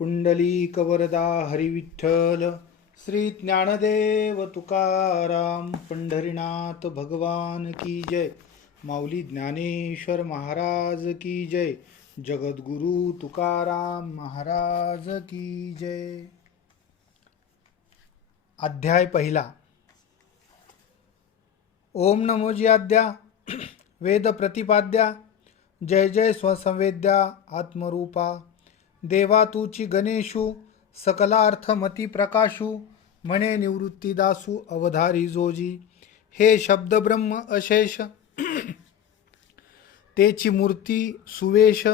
पुंडलीकवरदा हरिविठ्ठल श्री ज्ञानदेव तुकाराम पंढरीनाथ भगवान की जय. माऊली ज्ञानेश्वर महाराज की जय. जगद्गुरु तुकाराम महाराज की जय. अध्याय पहिला. ओम नमोजी आद्या वेद प्रतिपाद्या जय जय स्वसंवेद्या आत्मरूपा देवा तुची गणेशू सकलार्थमती प्रकाशू म्हणे निवृत्ती दासू अवधारी जोजी. हे शब्द ब्रह्म अशेष तेची मूर्ती सुवेश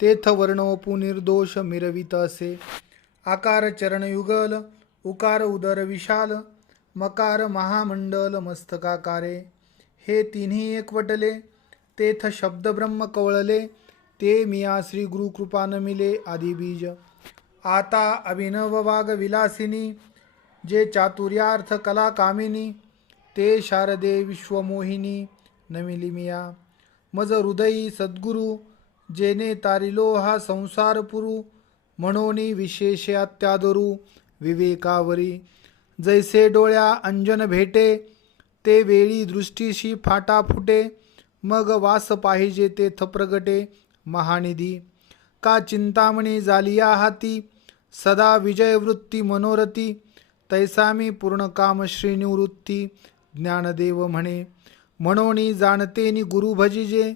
तेथ वर्णवपू निर्दोष मिरवित असे. आकार चरणयुगल उकार उदर विशाल मकार महामंडल मस्तकाकारे. हे तिन्ही एकवटले तेथ शब्द ब्रह्म कवळले. ते मिया श्री गुरु कृपा नमिले आदिबीज. आता अभिनव वाग विलासिनी जे चातुर्यार्थ कला कामिनी. ते शारदे विश्वमोहिनी नमिली मिया. मज हृदयी सद्गुरु जेने तारिलो हा संसार पुरू. म्हणोनी विशेष अत्यादरू विवेकावरी. जैसे डोळ्या अंजन भेटे ते वेळी दृष्टीशी फाटा फुटे. मग वास पाहिजे तेथ प्रगटे महानिधी. का चिंतामणी जालिया हाती सदा विजय वृत्ती मनोरथी. तैसा मी पूर्ण काम श्री निवृत्ती ज्ञानदेव म्हणे. म्हणोनी जाणतेनी गुरु भजिजे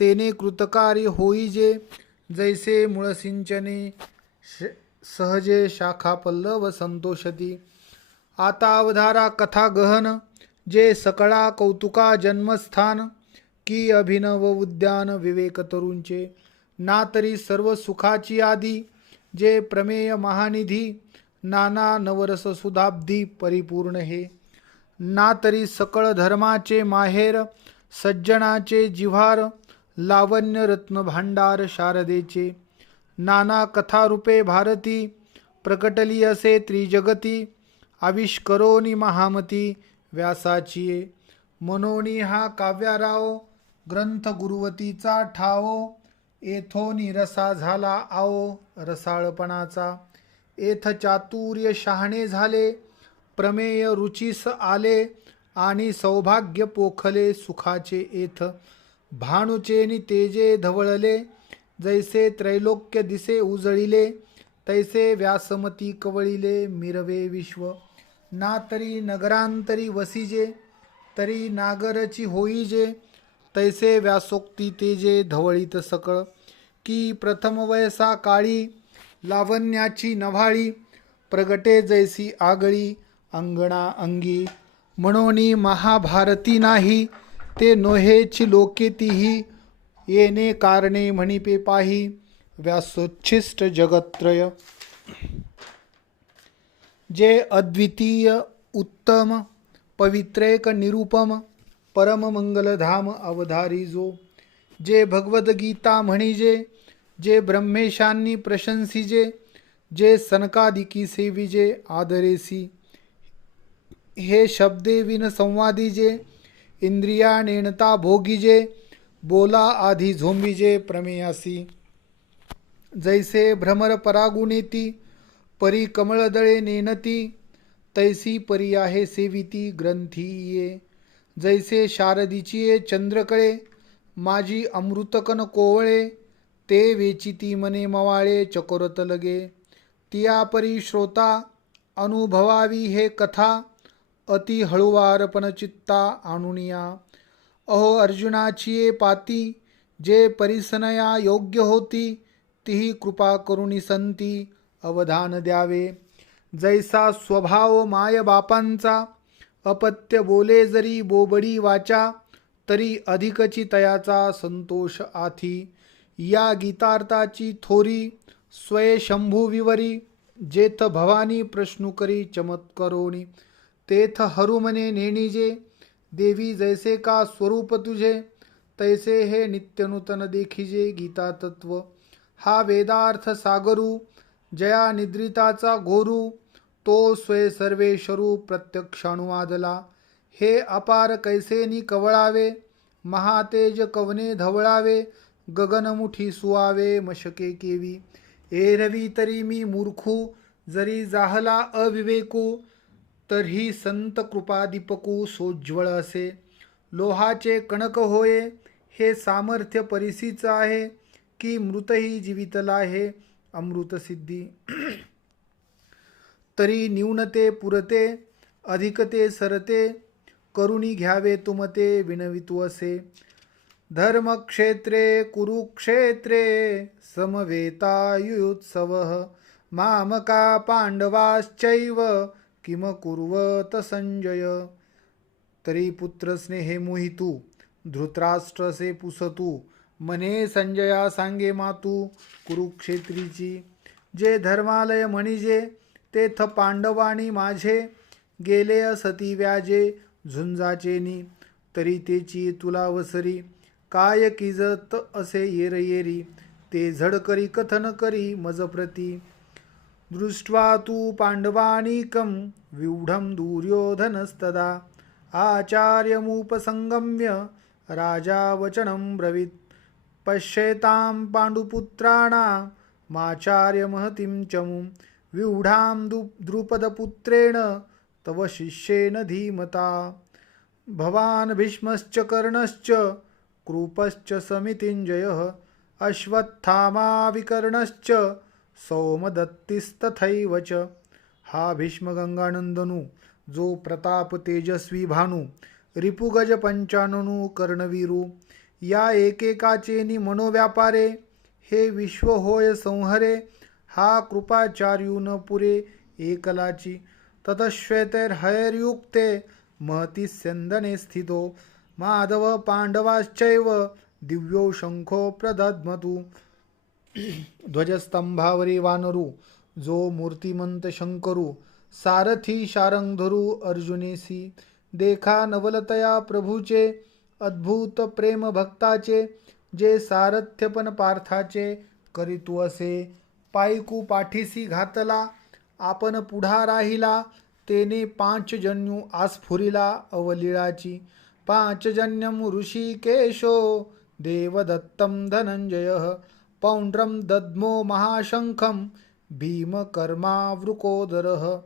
तेने कृतकारी होईजे. जैसे मूळ सिंचने सहजे शाखा पल्लव संतोषती. आता अवधारा कथा गहन जे सकळा कौतुका जन्मस्थान. की अभिनव उद्यान विवेक तरुंचे. ना तरी सर्व सुखाची आदी जे प्रमेय महानिधी. नाना नवरस सुधाब्धी परिपूर्ण हे. ना तरी सकळ धर्माचे माहेर सज्जनाचे जिव्हार. लावण्य रत्न भांडार शारदेचे. नाना कथारूपे भारती प्रकटली असे त्रिजगती. आविष्करोनी महामती व्यासाची. मनोनी हा काव्याराव ग्रंथ गुरुवतीचा ठावो. येथोनी रसा झाला आओ रसाळपणाचा. येथ चातुर्य शहाणे झाले प्रमेय रुचीस आले. आणि सौभाग्य पोखले सुखाचे येथ. भानुचेनी तेजे धवळले जैसे त्रैलोक्य दिसे उजळिले. तैसे व्यासमती कवळिले मिरवे विश्व. ना तरी नगरांतरी वसिजे तरी नागरची होईजे. तैसे व्यासोक्ती तेजे धवळीत सकळ. की प्रथम वयसा काळी लावण्याची नव्हाळी. प्रगटे जैसी आगळी अंगणा अंगी. म्हणोनी महाभारती नाही ते नोहेची लोकेतीही. येणे कारणे म्हणिपे पाही व्यासोच्छिष्ट जगत्त्रय. जे अद्वितीय उत्तम पवित्रेक निरुपम परम मंगलधाम अवधारी जो. जे भगवद्गीता म्हणिजे जे ब्रह्मेशांनी प्रशंसिजे. जे सनकादिकी सेविजे आदरेसी. हे शब्दे विन संवादिजे इंद्रिया नेणता भोगिजे. बोला आधी झोंबिजे प्रमेयासी. जैसे भ्रमर परागुणेती परी कमळदळे नेनती. तैसी परी आहे सेविती ग्रंथीये. जैसे शारदीचिये चंद्रकळे माझी अमृतकन कोवळे. ते वेचिती मने मवाळे चकोरत लगे. तिया परी श्रोता अनुभवावी हे कथा. अति हळुवारपण चित्ता आणुनिया. अहो अर्जुनाचिये पाती जे परिसनया योग्य होती. तीही कृपा करुणी संती अवधान द्यावे. जैसा स्वभाव माय बापांचा अपत्य बोले जरी बोबडी वाचा. तरी अधिकची तयाचा संतोष आथी. या गीतार्थाची थोरी स्वयंभू विवरी. जेथ भवानी प्रश्नु करी चमत्करोनी. तेथ हरुमने नेणिजे देवी जैसे का स्वरूप तुझे. तैसे हे नित्यनूतन देखिजे गीता तत्व. हा वेदार्थ सागरू जया निद्रिताचा घोरू. तो स्वय सर्वेश्वरू प्रत्यक्षानुवादला. हे अपार कैसेनी कवळावे महातेज कवने धवळावे. गगनमुठी सुवावे मशके केवी. एरवी तरी मी मूर्खू, जरी जाहला अविवेकू, तरीही संत कृपा दीपकू सोज्वळ असे. लोहाचे कणक होय, हे सामर्थ्य परिसीच आहे, की मृतही जीवितला आहे अमृत सिद्धी. तरी न्यूनते पुरते, अधिकते सरते, करुणी घ्यावे तुमते विनवितू असे. धर्मक्षेत्रे कुरुक्षेत्रे समवेतायुत्सवः, मामका पांडवाश्चैव किम कुर्वत संजय. तरी पुत्र स्नेहे मोहितू, धृतराष्ट्रसे पुसतू, मने संजया सांगे मातू कुरुक्षेत्रीची. जे धर्मालय म्हणिजे, तेथ पांडवानी माझे, गेले असती व्याजे झुंजाचेनी. तरी तेची तुला वसरी, काय किजत असे येर येरी, ते झड करी कथन करी मजप्रती. दृष्ट्वा तू पांडवानीकं व्यूढं दुर्योधनस्तदा, आचार्यमुपसंगम्य राजा वचनं ब्रवीत्. पश्येतां पाण्डुपुत्राणां माचार्यमहतीं चमुं, व्यूढां द्रुपदपुत्रेण तव शिष्येन धीमता. भवान् भीष्मश्च कर्णश्च कृपश्च समितिञ्जयः, अश्वत्थामा विकर्णश्च सौमदत्तिस्तथैव च. हा भीष्म गंगानंदनू, जो प्रताप तेजस्वी भानू, रिपुगज पंचाननू कर्णवीरू, या एकेकाचेनी मनोव्यापारे, हे विश्व होय संहरे, हा कृपाचार्यून पुरे एकलाची. ततश्वेतैर्हयैर्युक्ते महती स्यंदने स्थितो, माधव पांडवाश्चैव दिव्यो शंखो प्रदद्मतु. ध्वजस्तंभावरी वानरू, जो मूर्तिमंत शंकरू, सारथी शारंगधरू अर्जुनेसी. देखा नवलतया प्रभूचे, अद्भुत प्रेम भक्ताचे, जे सारथ्यपण पार्थाचे करीतू असे. पायकू पाठीसी घातला, आपण पुढा राहिला, तेने पांचजन्यू आस्फुरिला अवलीळाची. पांचजन्यम ऋषिकेशो देवदत्तं धनंजयः, पौंड्रं दद्मो महाशंखं भीमकर्मावृकोदरः.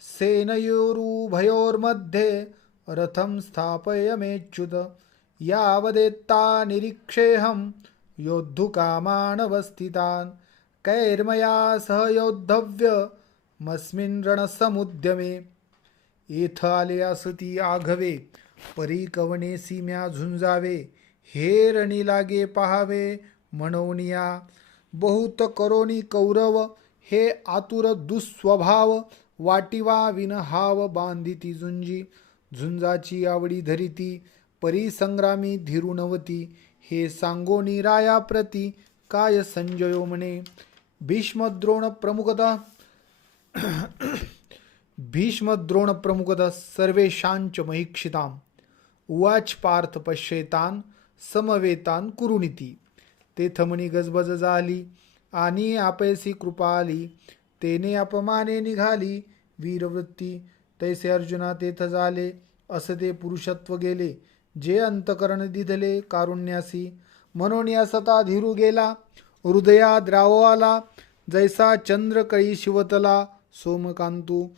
सेनयोरुभयोर्मध्ये रथं स्थापयमेच्युत, यावदेत्ता निरीक्षेऽहं योद्धुकामानवस्थितान्. कैर्मया सह योद्धव्यमस्मिन् रणसमुद्यमे, येथ आले असती आघवे, परी कवनेसी म्या झुंजावे. हे रणी लागे पहावे म्हणवनिया, बहुत करोनी कौरव, हे आतुर दुस्वभाव. वाटिवा विनहाव बांधिती झुंजी, झुंजाची आवडी धरिती, परी संग्रामी धीरुनवती. हे सांगोनी राया प्रती, काय संजयो म्हणे. भीष्मद्रोण प्रमुखतः भीष्मद्रोण प्रमुखतः सर्वेषांच महीक्षिताम्. उवाच पार्थ पश्येतान् समवेतान् कुरुनिती. तेथ म्हणी गजबज झाली, आणि आपैसी कृपा आली, तेने अपमाने निघाली वीरवृत्ती. तैसे अर्जुना तेथ झाले, असते पुरुषत्व गेले, जे अंतकरण दिधले कारुण्यासी. म्हणून या सता धीरू गेला, हृदयात रावो आला, जैसा चंद्र कळी शिवतला सोमकांतू.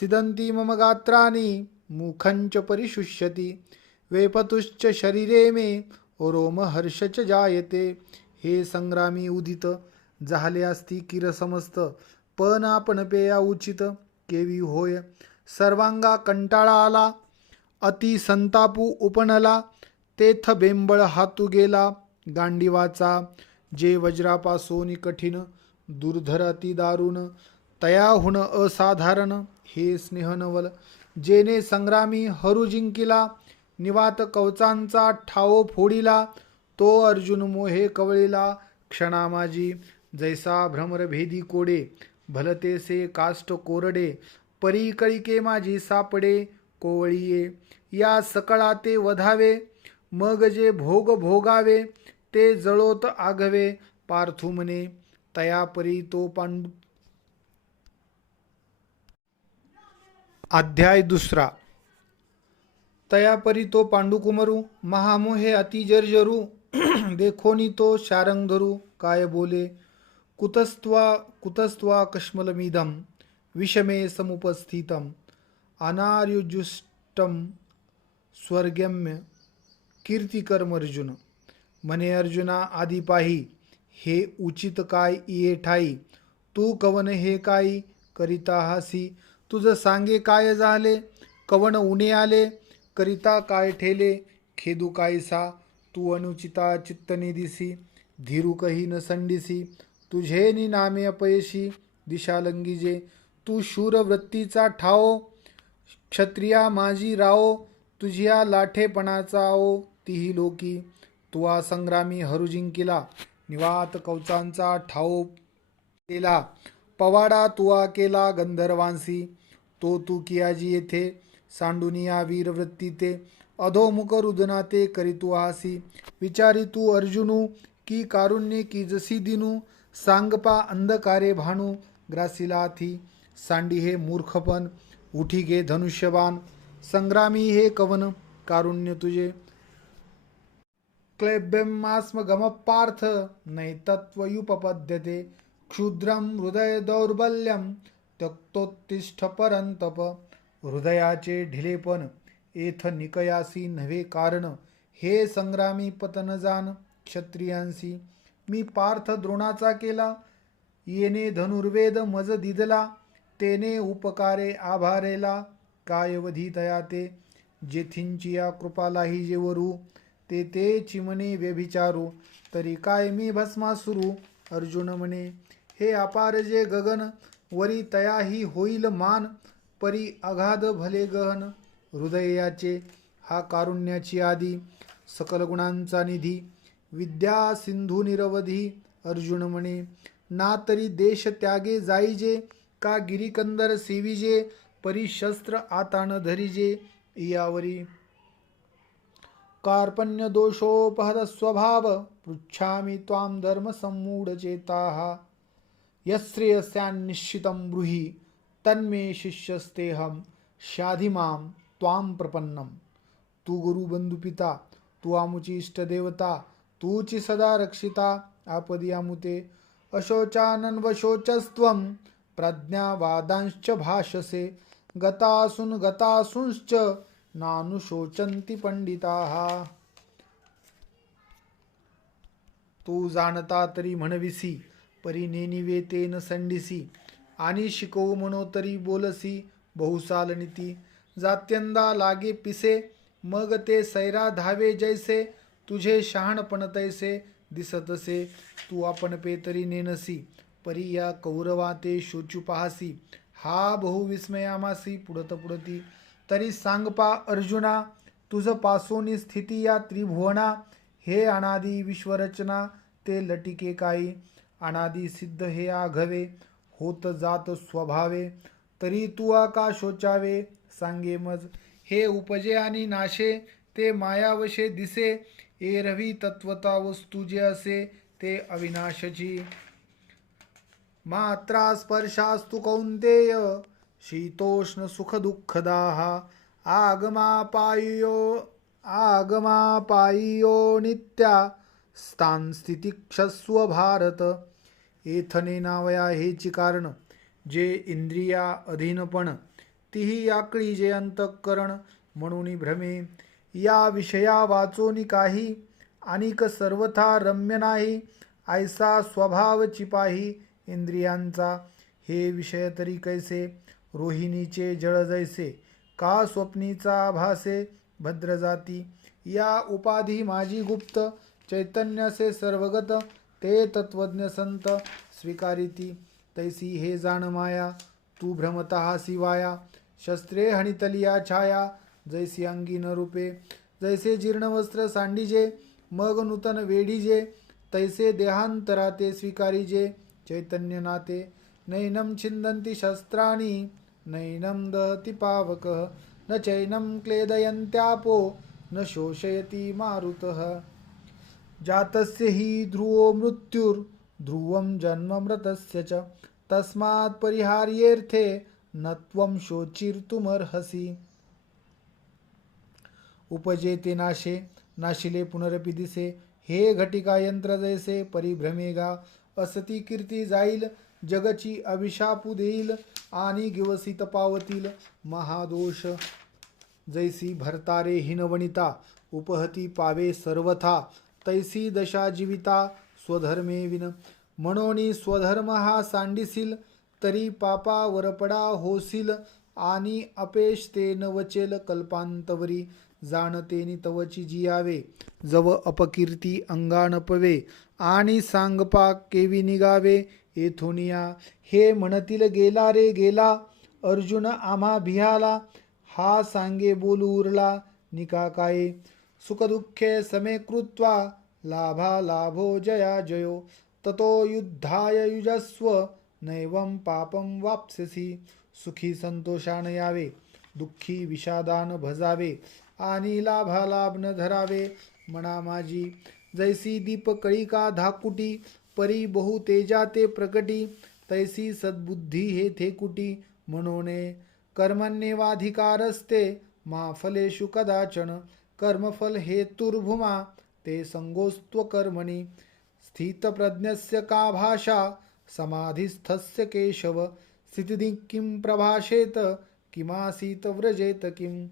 सिदंती मम गात्राणी मुखंच परिशुष्यती, वेपतुश्च शरीरे मे रोमहर्षच जायते. हे संग्रामी उदित, झाले असती किर समस्त, पण आपण पेया उचित केवी होय. सर्वांगा कंटाळा आला, अति संतापू उपनला, तेथ बेंबळ हातू गेला गांडीवाचा. जे वज्रापासोनी कठीण, दुर्धर अति दारुण, तयाहुन असाधारण हे स्नेहनवल. जेने संग्रामी हरू जिंकिला, निवात कवचांचा ठाव फोडिला, तो अर्जुन मोहे कवळीला क्षणा माझी. जैसा भ्रमरभेदी कोडे, भलतेसे काष्ट कोरडे, परी कळिके माझी सापडे कोवळीये. या सकळा ते वधावे, मग जे भोग भोगावे, ते जळोत आघवे पार्थू म्हणे. तयापरी तो अध्याय दुसरा. तयापरी तो पांडुकुमरू, महामोहे अति जर्जरू, देखोनी तो शारंग धरू, काय बोले. कुतस्त्वा कश्मलमिदं विषमे समुपस्थितम् अनार्युजुष्टम स्वर्गम्य कीर्तिकर्म अर्जुन. म्हणे अर्जुना, आधी पाही हे उचित काय ये ठाई, तू कवन हे काही करिता हासी. तुझ सांगे काय झाले, कवन उणे आले, करिता काय ठेले, खेदू कायसा. तू अनुचिता चित्तने दिसी, धीरू कही न संडिसी. तुझे नि नामे अपयशी, दिशा लंगीजे. तू शूर वृत्तीचा ठाओ, क्षत्रिया माझी राओ. तुझिया लाठेपणाचा ओ, तीही लोकी. तुआ संग्रामी हरू जिंकिला, निवात कवचांचा ठाओ केला. पवाडा तुआ केला गंधर्वांसी, तो तू कियाजी येथे. सांडुनिया वीरवृत्ती ते, अधोमुख रुदना ते करीतू हासी. विचारी तू अर्जुनू, की कारुण्य की जसी दिनू. सांगपा अंधकारे भानू, ग्रासीला थी. सांडी हे मूर्खपण, उठी घे धनुष्यबाण. संग्रामी हे कवन कारुण्य तुझे. क्लैब्यमास्म पार्थ नैतत्वयुपपद्यते. क्षुद्रम हृदय दौर्बल्यम त्यक्तोत्तिष्ठ परंतप. हृदयाचे ढिलेपण एथ निकयासी नव्हे कारण. हे संग्रामी पतन जाण क्षत्रियांसी. मी पार्थ द्रोणाचा केला, येणे धनुर्वेद मज दिदला. तेने उपकारे आभारेला, कायवधी तया ते. जेथींचिया कृपालाही जेवरू, ते ते चिमणे व्यभिचारू. तरी काय मी भस्मासुरू. अर्जुन म्हणे, हे अपार जे गगन, वरी तयाही होईल मान. परी अगाध भले गहन, हृदयाचे हा कारुण्याची आदी. सकल गुणांचा निधी, विद्या सिंधू निरवधी. अर्जुन म्हणे, ना तरी देश त्यागे जाईजे, का गिरिकंदर सेविजे. परी शस्त्र आता न धरिजे, यावरी कार्पण्य दोषोपहत स्वभाव. पृच्छामि त्वां धर्म सम्मूढचेताः, यश्रेयस्यान्निश्चितं ब्रूहि. तन्मे शिष्यस्तेहं शाधिमां त्वां प्रपन्नम. तू गुरु बंधु पिता, तू आमुची इष्टदेवता. तूची सदा रक्षिता, आपदी आमुते. अशोचानन्वशोचस्त्वं प्रज्ञावादांश्च भाषसे. गतासूंश्च नानुशोचन्ति पंडिताः. तू जाणता तरी म्हणविसी, परी नेनिवे ते न संडिसी. आणि शिकवू म्हणो तरी बोलसी, बहुसाल नीती. जात्यंदा लागे पिसे, मग ते सैरा धावे जैसे. तुझे शहाणपण तैसे दिसतसे, तू आपण पे तरी नेनसी. परी या कौरवा ते शोचू पाहसी, हा बहु विस्मयामासी. पुढती तरी सांगपा अर्जुना, तुझ पासोनी स्थिती या त्रिभुवना. हे अनादी विश्वरचना, ते लटिके काही. अनादी सिद्ध हे आघवे, होत जात स्वभावे. तरी तू का शोचावे, सांगे मज. हे उपजे आणि नाशे, ते मायावशे दिसे. एरवी तत्वता वस्तू जे असे, ते अविनाशची. मात्रा स्पर्शास्तु कौंतेय, शीतोष्ण सुख दुःखदाः. आगमापायियो नित्या, स्थानस्थितिक्षस्व भारत. एथने नावया हेची कारण, जे इंद्रिया अधीनपण. तिही याकळी जे अंतःकरण, म्हणून भ्रमे. या विषया वाचोनी काही, अनिक सर्वथा रम्य नाही. ऐसा स्वभाव चिपाही इंद्रियांचा. हे विषय तरी कैसे, रोहिणीचे जळ जैसे. का स्वप्नीचा भासे भद्र जाती. या उपाधी माझी गुप्त, चैतन्यसे सर्वगत. ते तत्वज्ञ संत स्वीकारिती, तैसी हे जाण माया. तू भ्रमतः शिवाया, शस्त्रे हणितलिया छाया. जैसी अंगी न रूपे, जैसे जीर्ण वस्त्र सांडीजे. मग नूतन वेढीजे, तैसे देहांतरा ते स्वीकारीजे. चैतन्य नाते, नैनम छिंदन्ति शस्त्राणि, नैनम दहति पावकः. न चैनम क्लेदयन्त्यापो, न शोषयति मारुतः. जातस्य हि ध्रुवो मृत्युर्ध्रुवं जन्म मृतस्य च. तस्मात् परिहार्येऽर्थे न त्वं शोचिर्तुमर्हसि. उपजे ते नाशे, नाशिले पुनरपि दिसे. हे घटिका यंत्र जैसे, परिभ्रमेगा असती कीर्ती जाईल, जगची अभिशापू देईल, आणि गिवसित पावतील महादोष. जैसी भरतारे हिनवणिता, उपहती पावे सर्वथा, तैसी दशा जीविता स्वधर्मे विन. म्हणोनी स्वधर्म हा सांडिसील, तरी पापा वरपडा होसील, आणि अपेश ते न वचेल कल्पांतवरी. जाणतेनी तवची जियावे, जव अपकीर्ती अंगान पवे, आणि सांगपा केवी निगावे येथुनिया. हे म्हणतील गेला रे गेला, अर्जुन आम्हा भियाला, हा सांगे बोलू उरला निका काय. सुखदुःखे समे कृत्वा, लाभा लाभो जया जयो, ततो युद्धाय युजस्व, नैवं पापं वाप्स्यसि. सुखी संतोषान यावे, दुःखी विषादान भजावे, आणि लाभालाभ न धरावे म्हणा माझी. जैसी दीप कळिका धाकुटी, परी बहु तेजा ते प्रकटी, तैसी सद्बुद्धी हे थेकुटी. म्हणोने कर्मण्येवाधिकारस्ते, मा फलेषु कदाचन. कर्मफल हेतुर्भुमा, ते संगोस्त्व कर्मणि. स्थितप्रज्ञस्य का भाषा, समाधिस्थस्य केशव. स्थितिं किं प्रभाषेत, किमासीत व्रजेत किम.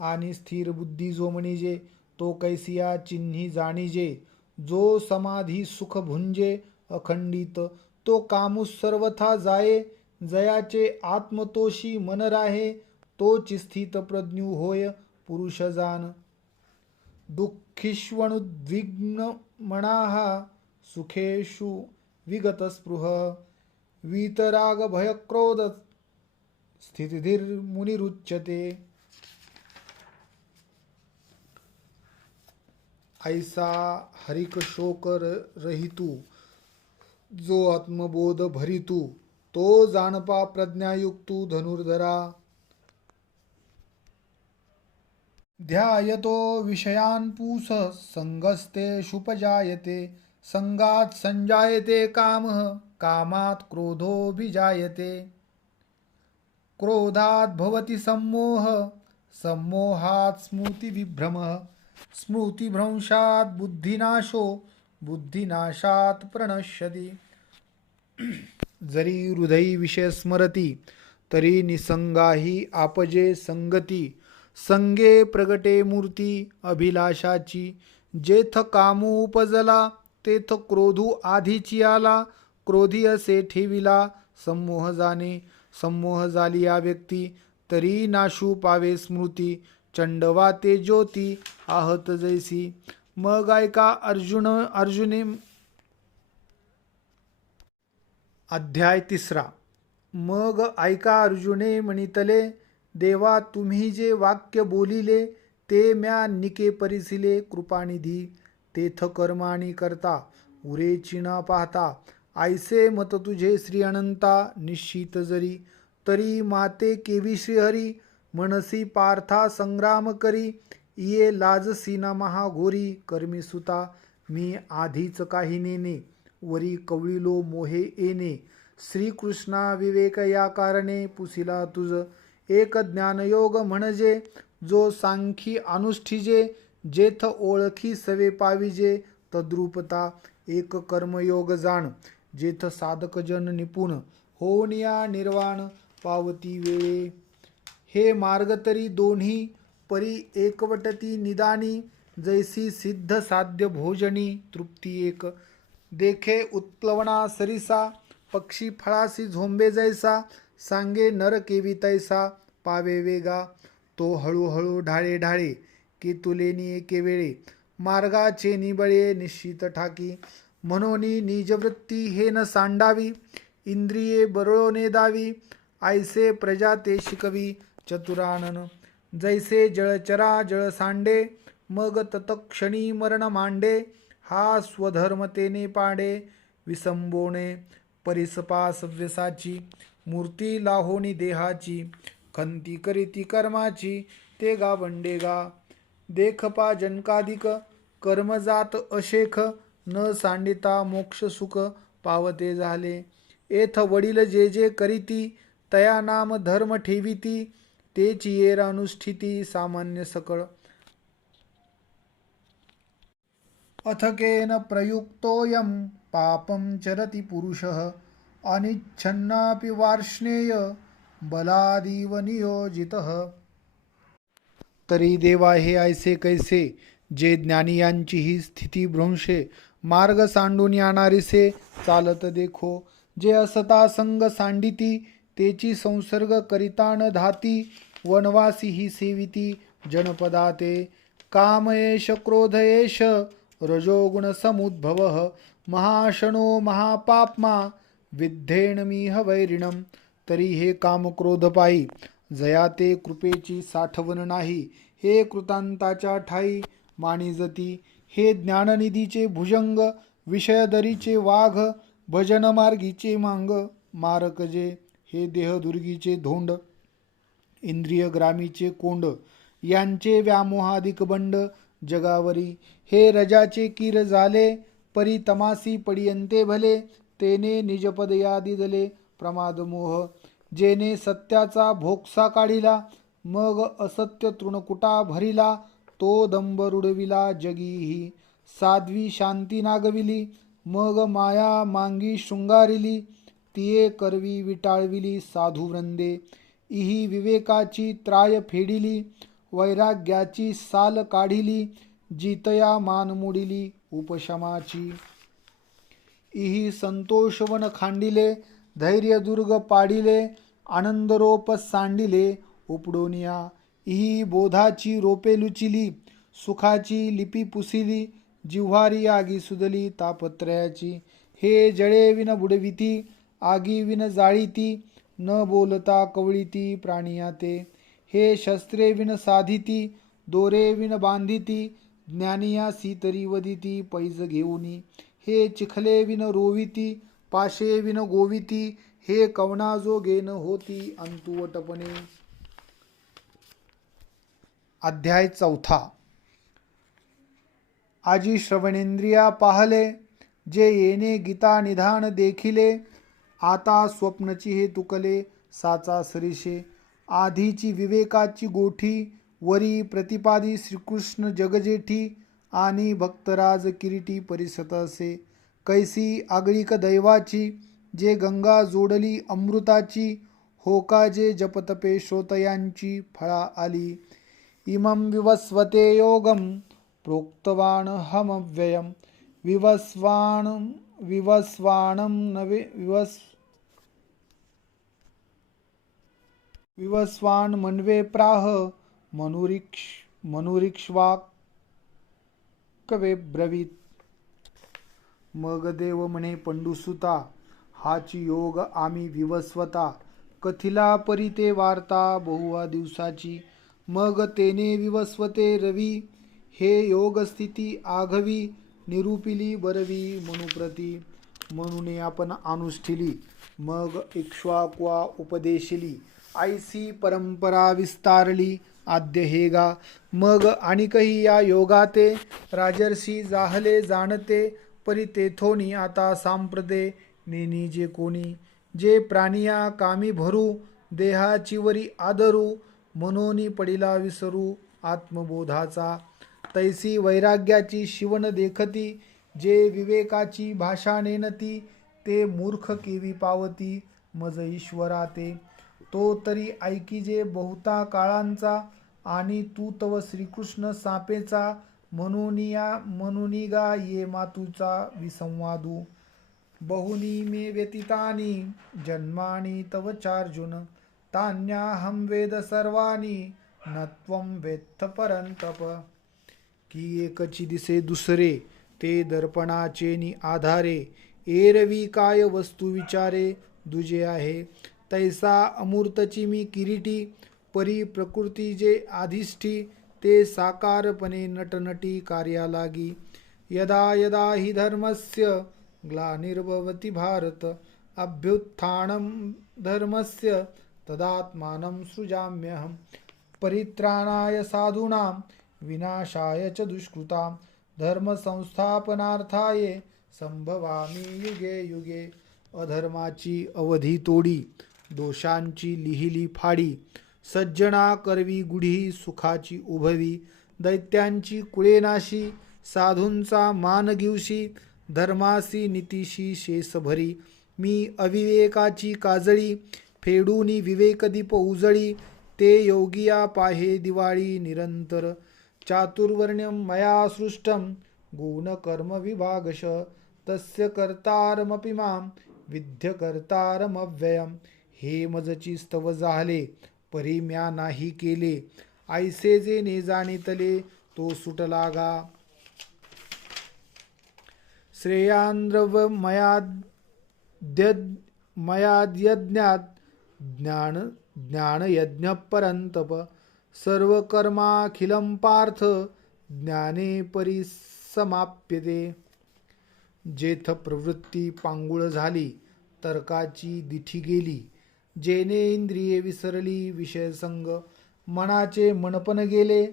आणि स्थिर बुद्धी जो म्हणिजे, तो कैसिया चिन्ही जाणिजे. जो समाधी सुख भुंजे अखंडित, तो कामूस सर्वथा जाये. जयाचे आत्मतोषी मन राहे, तोच स्थित प्रज्ञू होय पुरुष जान. दुःखीष्वनुद्विग्न मनाहा, सुखेषु विगत स्पृह. वीतराग भयक्रोध, स्थितिर्मुनिरुच्यते. ऐसा हरिक शोक रहितू, जो आत्मबोध भरितू, तो जाणपा प्रज्ञायुक्तू धनुर्धरा. ध्यायतो विषयान् पूस, संगस्तेषुपजायते. संगात संजायते कामः, कामात् क्रोधोऽभिजायते. क्रोधात् भवति सम्मोह, सम्मोहात् स्मृतिविभ्रमः. स्मृतिभ्रंशात् बुद्धिनाशो, बुद्धिनाशात् प्रणश्यति. जरी हृदयी विषय स्मरती, तरी निसंगाही आपजे संगती. संगे प्रगटे मूर्ती अभिलाषाची, जेथ कामू उपजला, तेथ क्रोधू आधीची आला. क्रोधी असे ठेविला संमोह जाणे. संमोह झाली या व्यक्ती, तरी नाशू पावे स्मृती. चंडवा ते ज्योती आहत जैसी. मग ऐका अर्जुने. अध्याय 3. मग ऐका अर्जुने म्हणितले, देवा तुम्ही जे वाक्य बोलिले, ते म्या निके परिसिले कृपानिधी. तेथ कर्माणी करता, उरेची न पाहता. ऐसे मत तुझे श्री अनंता, निश्चित जरी. तरी माते केवी श्रीहरी, मनसी पार्था संग्राम करी. ये लाजसी ना महाघोरी, कर्मी सुता मी आधीच काही नेने. वरी कवळिलो मोहे येणे, श्रीकृष्णा विवेक या कारणे. पुसिला तुझ एक ज्ञानयोग म्हणजे, जो सांखी अनुष्ठिजे. जेथ ओळखी सवे पाविजे, तद्रूपता एक कर्मयोग जाण. जेथ साधक जन निपुण, होऊन या निर्वाण पावती वेळे. हे मार्ग तरी दोन्ही, परी एकवटती निदानी. जैसी सिद्ध साध्य भोजनी, तृप्ती एक. देखे उत्प्लवना सरिसा, पक्षी फळासी झोंबे जैसा. सांगे नर केवी तैसा, पावे वेगा. तो हळूहळू ढाळे ढाळे, की तुलेनी एके वेळे. मार्गाचे निबळे निश्चित ठाकी. म्हणोनी निजवृत्ती हे न सांडावी, इंद्रिये बरळोने दावी. ऐसे प्रजा ते शिकवी चतुरानन. जैसे जळचरा जळ सांडे, मग तत्क्षणी मरण मांडे. हा स्वधर्मतेने पाडे विसंबोणे. परिसपा सव्यसाची, मूर्ती लाहोनी देहाची. खंती करीती कर्माची, ते गावंडे गा. देखपा जनकाधिक, कर्मजात अशेख. न सांडिता मोक्ष सुख पावते झाले. एथ वडील जे जे करीती, तया नाम धर्म ठेविती. तेची येर अनुष्ठिती सामान्य सकळ. अथकेन प्रयुक्तोऽयं पापं चरति पुरुषः अनिच्छन्नापि वार्ष्णेय बलादीव नियोजितः. तरी देवा हे ऐसे कैसे जे ज्ञानी यांची ही स्थिती भ्रंशे मार्ग सांडून येणारीसे चालत देखो. जे असता संग सांडिती तेची संसर्ग करिता न धाती. वनवासी ही सेविती जनपदाते काम एष क्रोध एष रजोगुण समुद्भव. महाशनो महापाप्मा विद्धेन मिह वैरिणम. तरी हे काम क्रोध पायी जया ते कृपेची साठवण नाही. हे कृतांताच्या ठाई मानिजती. हे ज्ञाननिधीचे भुजंग विषयदरीचे वाघ भजन मार्गीचे मांग मारक जे. हे देहदुर्गीचे धोंड इंद्रिय ग्रामीचे कोंड यांचे व्यामोहादिक बंड जगावरी. हे रजाचे कीर झाले परी तमासी पडियंते भले. तेने निजपद यादी दले प्रमाद मोह. जेने सत्याचा भोगसा काढिला मग असत्य तृणकुटा भरिला. तो दंभ रुडविला जगीही साध्वी शांती नागविली. मग माया मांगी शृंगारिली तिये करवी विटाळविली साधू वृंदे. इही विवेकाची त्राय फेडिली वैराग्याची साल काढिली. जितया मान मोडिली उपशमाची. इही संतोषवन खांडिले धैर्यदुर्ग पाडिले. आनंदरोप सांडिले उपडोनिया. इही बोधाची रोपे लुचिली सुखाची लिपी पुसिली. जिव्हारी आगी सुदली तापत्रयाची. हे जळे विन बुडविती आगी विन जाळीती. न बोलता कवळीती प्राणियाते. हे शस्त्रे विन साधिती दोरे विन बांधिती. ज्ञानिया सीतरी वदिती पैज घेऊनी. हे चिखले विन रोविती पाशे विन गोविती. हे कवनाजोगे न होती अंतुवटपणे. अध्याय 4. आजी श्रवणेंद्रिया पाहले जे येणे गीता निधान देखिले. आता स्वप्नची हे तुकले साचा सरीशे. आधीची विवेकाची गोठी वरी प्रतिपादी श्रीकृष्ण जगजेठी. आणि भक्तराज किरीटी परिसत असे. कैसी आगळीक दैवाची जे गंगा जोडली अमृताची. होका जे जपतपे श्रोतयांची फळा आली. इमं विवस्वते योगं प्रोक्तवान हमव्ययम्. विवस्वान मन्वे प्राह मनुरिक्ष्वाकवे ब्रवीत. मग देव म्हणे पंडुसुता हाची योग आम्ही विवस्वता. कथिला परी ते वार्ता बहुवा दिवसाची. मग तेने विवस्वते रवी हे योगस्थिती आघवी. निरूपिली बरवी मनुप्रती म्हणून आपण अनुष्ठिली. मग इक्ष्वाक्वा उपदेशिली ऐसी परंपरा विस्तारली आद्य हेगा. मग आणिकही या योगाते राजर्षी जाहले जाणते. परी तेथोनी आता सांप्रते नेनी जे कोणी. जे प्राणिया कामी भरू देहाची वरी आदरू. मनोनी पडिला विसरू आत्मबोधाचा. तैसी वैराग्याची शिवण देखती. जे विवेकाची भाषा नेनती ते मूर्ख केवी पावती मज ईश्वराते. तो तरी ऐकी जे बहुता काळांचा. आणि तू तव श्रीकृष्ण सापेचा. म्हणूनी गा ये मातूचा विसंवादू. बहुनी मे व्यतीतानी जन्मानी तव चार्जुन. तान्याहं वेद सर्वानी न त्वं वेत्थ परंतप. की एकची दिसे दुसरे ते दर्पणाचेनी आधारे. एरवी काय वस्तू विचारे दुजे आहे. तैसा अमूर्तची मी किरीटी. परी प्रकृती जे आधिष्ठी ते साकारपणे नटनटी कार्या लागी. यदा यदा हि धर्मस्य ग्लानिर्भवति भारत. अभ्युत्थानं धर्मस्य तदात्मानं सृजाम्यहम्. परित्राणाय साधूनां विनाशाय च दुष्कृतां. धर्म संस्थापनार्थाय संभवामि युगे युगे. अधर्माची अवधी तोडी दोषांची लिहिली फाडी. सज्जना करवी गुढी सुखाची उभवी. दैत्यांची कुळे नाशी साधूंचा मान घेवशी. धर्मासी नीतीशी शेष भरी. मी अविवेकाची काजळी फेडूनी विवेकदीप उजळी. ते योगिया पाहे दिवाळी निरंतर. चातुर्वर्ण्यं मया सृष्टं गुणकर्म विभागश. तस्य कर्तारमपि मां विद्य कर्तारमव्ययम्. हे मजची स्तव झाले परी म्या नाही केले. ऐसे जे ने जाणितले तो सुटलागा. श्रेयांद्रव मयाद्यज्ञात ज्ञानयज्ञ परंतप. सर्वकर्माखिलं पार्थ ज्ञाने परिसमाप्यते. जेथ प्रवृत्ती पांगुळ झाली तर्काची दिठी गेली. जेने इंद्रिये विसरली विषयसंग मनाचे मनपण गेले.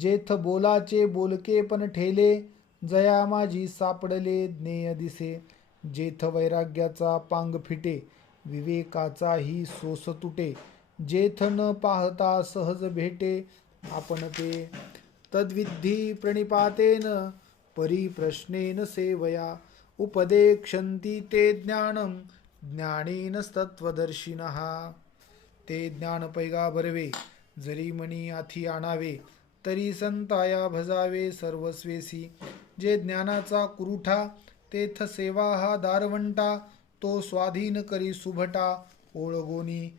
जेथ बोलाचे बोलकेपण ठेले जया माझी सापडले ज्ञेय दिसे. जेथ वैराग्याचा पांग फिटे विवेकाचाही सोस तुटे. जेथ न पाहता सहज भेटे आपण ते. तद्विधी प्रणिपातेन परिप्रश्नेन सेवया. उपदेक्षन्ति ते ज्ञानं ज्ञानेनस्तत्त्वदर्शिनः. ते ज्ञान पैगा भरवे जरी मनी आथी आणावे. तरी संताया भजावे सर्वस्वेसी. जे ज्ञानाचा कुरुठा तेथ सेवा हा दारवंटा. तो स्वाधीन करी सुभटा ओळगोनी.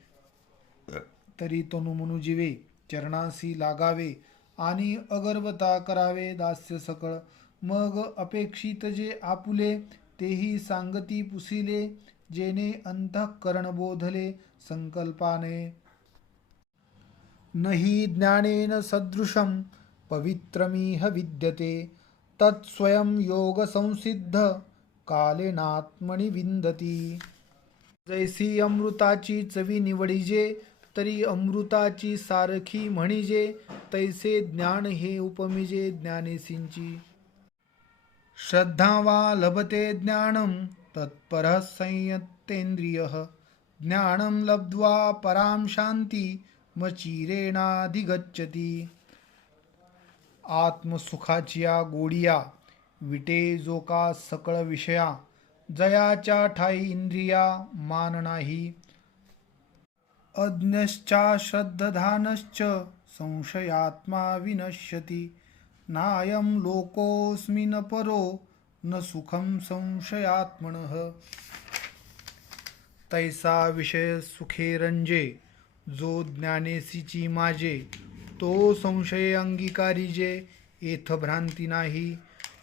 तरी तनु मनु जीवे चरणासी लागावे. आणि अगर्वता करावे दास्य सकळ. मग अपेक्षित जे आपुले तेही सांगती पुसिले. जेने अंतःकरण बोधले संकल्पाने. नहि ज्ञानेन सदृशं पवित्रमिह विद्यते. तत्स्वयं योग संसिद्ध कालेनात्मनि विंदती. जैसी अमृताची चवी निवडिजे तरी अमृताची सारखी म्हणिजे. तैसे ज्ञान हे उपमिजे ज्ञानेसींची. श्रद्धा वा लभते ज्ञानं तत्परः संयतेन्द्रियः. ज्ञानं लब्ध्वा परां शांती मचिरेणाधिगच्छति. आत्मसुखाचिया गोडिया विटे जो का सकळ विषया. जयाच्या ठाई इंद्रिया मान नाही. अज्ञश्चा श्रद्धानश्च संशयात्मा विनश्यति. नायं लोकोऽस्मि न परो न सुखं संशयात्मनः. तैसा विषय सुखे रंजे जो ज्ञानेसीची माजे. तो संशय अंगीकारिजे येथ भ्रांती नाही.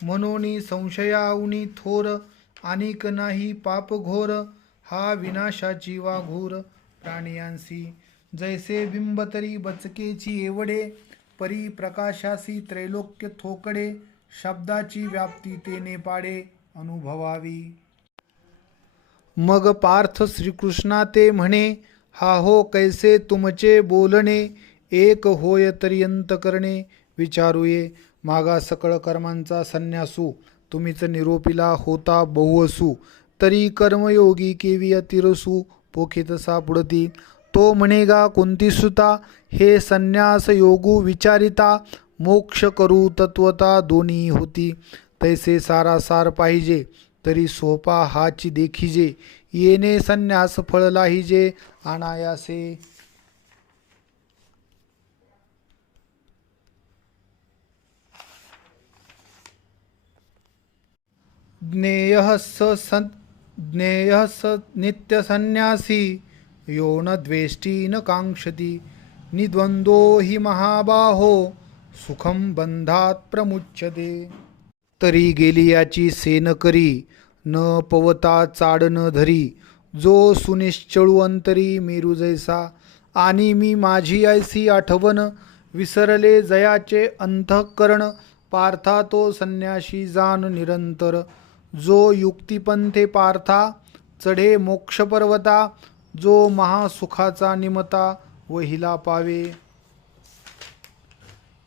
मनोनी संशयाउनी थोर अनिक नाही पाप घोर. हा विनाशाची वाघूर प्राणियांसी. जैसे बिंबतरी बचकेची एवढे परी प्रकाशासी त्रैलोक्य थोकडे. शब्दाची व्याप्ती तेने पाडे अनुभवावी. मग पार्थ श्रीकृष्णा ते म्हणे हा हो कैसे तुमचे बोलणे. एक होय तरी अंतकरणे विचारूये. मागा सकळ कर्मांचा संन्यासू तुम्हीच निरोपिला होता बहुअसू. तरी कर्मयोगी केवी अतिरसू पोखित सापुडती. तो म्हणेगा कोणती सुता हे संन्यास योगू विचारिता. मोक्ष करू तत्वता दोन्ही होती. तैसे सारासार पाहिजे तरी सोपा हाची देखिजे. येणे संन्यास फळ लाहिजे अनायासे. ज्ञेयः स नित्य संन्यासी यो न द्वेष्टी न कांक्षती. निद्वंद्वो हि महाबाहो सुखम बंधात प्रमुच्यते. तरी गेली याची सेन करी न पवता चाड न धरी. जो सुनिश्चळू अंतरी मेरू जैसा. आणि मी माझी ऐसी आठवण विसरले जयाचे अंतःकरण. पार्था तो संन्याशी जाण निरंतर. जो युक्तिपंथे पार्था चढे मोक्ष पर्वता. जो महासुखाचा निमता वहिला पावे.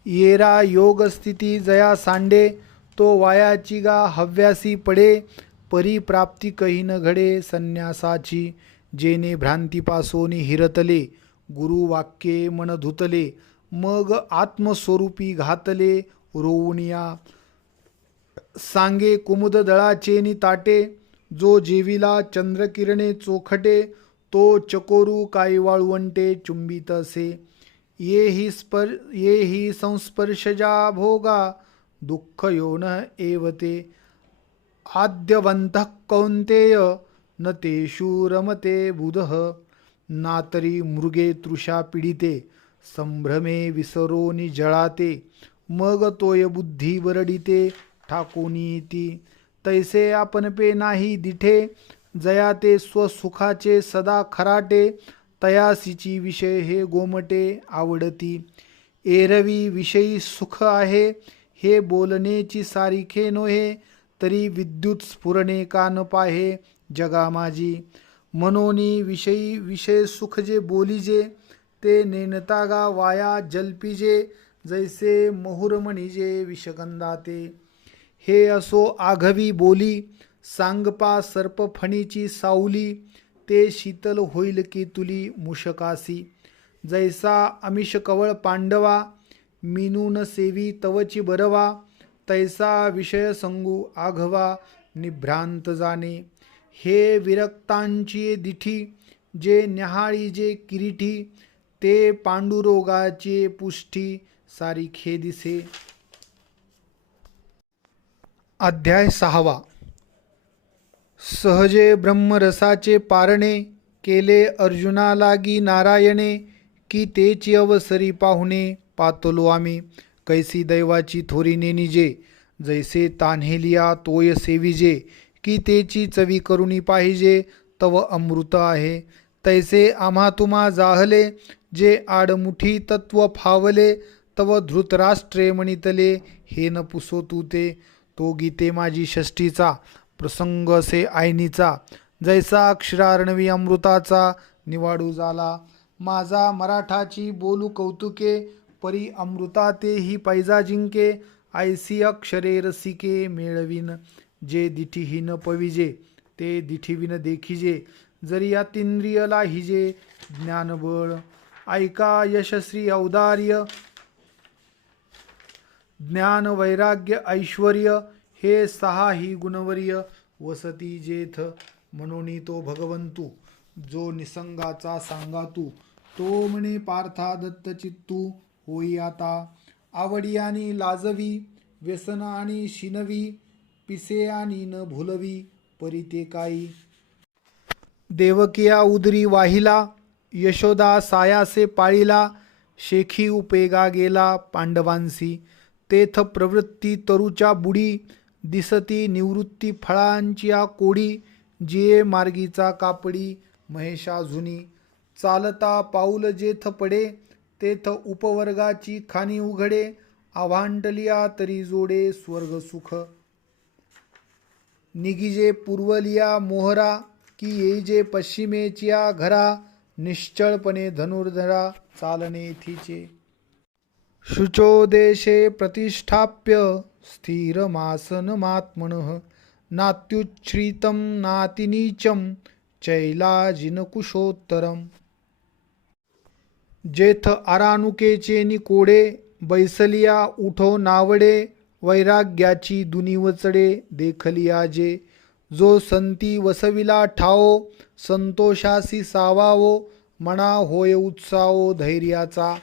येरा योग स्थिती जया सांडे. तो वायाची गा हव्यासी पडे. परिप्राप्ती कही न घडे संन्यासाची. जेने भ्रांतीपासोनी हिरतले गुरुवाक्ये मन धुतले. मग आत्मस्वरूपी घातले रोवुनिया. सांगे कुमुद दळाचेनी ताटे, जो जेविला चंद्रकिरणे चोखटे, तो चकोरू काही वाळवंटे चुंबित असे. ये ही संस्पर्शजा भोगा, दुःख योन एवते. आद्यवंतः कौंतेय, न तेषु रमते बुधः. नातरी मृगे तृषा पीडिते, संभ्रमे विसरोनी जळाते. मग तोय बुद्धी वरडिते, ठाकोनी ती. तैसे आपण पे नाही दिठे, जया ते स्वसुखाचे सदा खराटे. तयासीची विषय हे गोमटे आवडती. एरवी विषयी सुख आहे, हे बोलणेची सारिखे नोहे. तरी विद्युत स्फुरणे कान पाहे जगा माझी. मनोनी विषयी विषय सुख जे बोलिजे, ते नेनतागा वाया जल्पिजे. जैसे महुर म्हणिजे विषगंधाते. हे असो आघवी बोली, सांगपा सर्प फणीची सावली. ते शीतल होईल की तुली मुशकासी. जैसा आमिष कवळ पांडवा, मिनून सेवी तवची बरवा. तैसा विषय संगू आघवा, निभ्रांत जाणे. हे विरक्तांची दिठी, जे न्याहाळी जे किरीटी. ते पांडुरोगाचे पुष्टी, सारिखे दिसे. अध्याय 6. सहजे ब्रह्मरसाचे पारणे, केले अर्जुना लागी नारायणे. की तेची अवसरी पाहुणे, पातलो आम्ही. कैसी दैवाची थोरी नेनिजे, जैसे तान्हेलिया तोय सेविजे. की तेची चवी करुणी पाहिजे, तव अमृत आहे. तैसे आम्हा तुम्हा जाहले, जे आडमुठी तत्व फावले. तव धृतराष्ट्रे म्हणितले, हे न पुसो तू ते. तो गीते माझी षष्टीचा, प्रसंग असे ऐनीचा. जैसा अक्षरार्णवी अमृताचा, निवाडू झाला. माझा मराठाची बोलू कौतुके, परी अमृता तेही पैजा जिंके. ऐसी अक्षरे रसिके मेळविन, जे दिठीहीन पविजे. ते दिठीविन देखिजे, जरी अतिंद्रिय लाहिजे ज्ञानबळ. ऐका यशस्वी औदार्य, ज्ञान वैराग्य ऐश्वर्य. हे 6 ही गुणवर्य वसती जेथ. म्हणून तो भगवंतू, जो निसंगाचा सांगा तू. तो म्हणे पार्था दत्त चित्तू होई आता. आवडी आणि लाजवी, व्यसन आणि शिनवी. पिसे आणि न भुलवी, परी ते काही. देवकिया उदरी वाहिला, यशोदा सायासे पाळिला. शेखी उपेगा गेला पांडवांसी, तेथ प्रवृत्ती तरुच्या बुडी. दिसती निवृत्ती फळांची कोडी, जिये मार्गीचा कापडी महेशा जुनी. चालता पाऊल जेथ पडे, तेथ उपवर्गाची खाणी उघडे. आव्हांटलिया तरी जोडे स्वर्ग सुख. निगिजे पूर्वलिया मोहरा, की येईजे पश्चिमेच्या घरा. निश्चळपणे धनुर्धरा, चालणे थिचे. शुचो देशे प्रतिष्ठाप्य, स्थिरमासनमात्मनः. नात्युच्छ्रितं नातिनीचं, चैलाजिनकुशोत्तरम्. जेथ आरानुकेचे निकोडे, बैसलिया उठो नावडे. वैराग्याची दुनी वचडे, देखलिया जे. जो संती वसविला ठाओ, संतोषासी सावावो. मना होय उत्साहो धैर्याचा.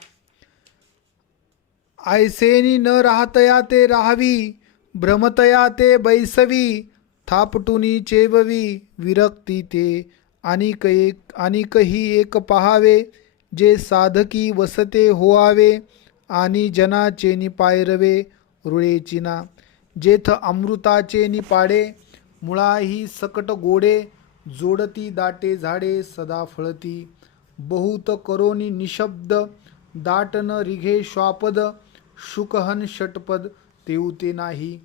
ऐसेनी न राहतया ते राहावी, भ्रमतया ते बैसवी. थापटुनी चेववी, विरक्ती ते अनिकही एक पहावे. जे साधकी वसते होआवे, आणि जनाचे निपायरवे रुळेचिना. जेथ अमृताचे निपाडे, मुळाही सकट गोडे. जोडती दाटे झाडे सदा फळती, बहुत करोनी निशब्द. दाटन रिघे श्वापद, शुकहन षटपद तेवते नाही.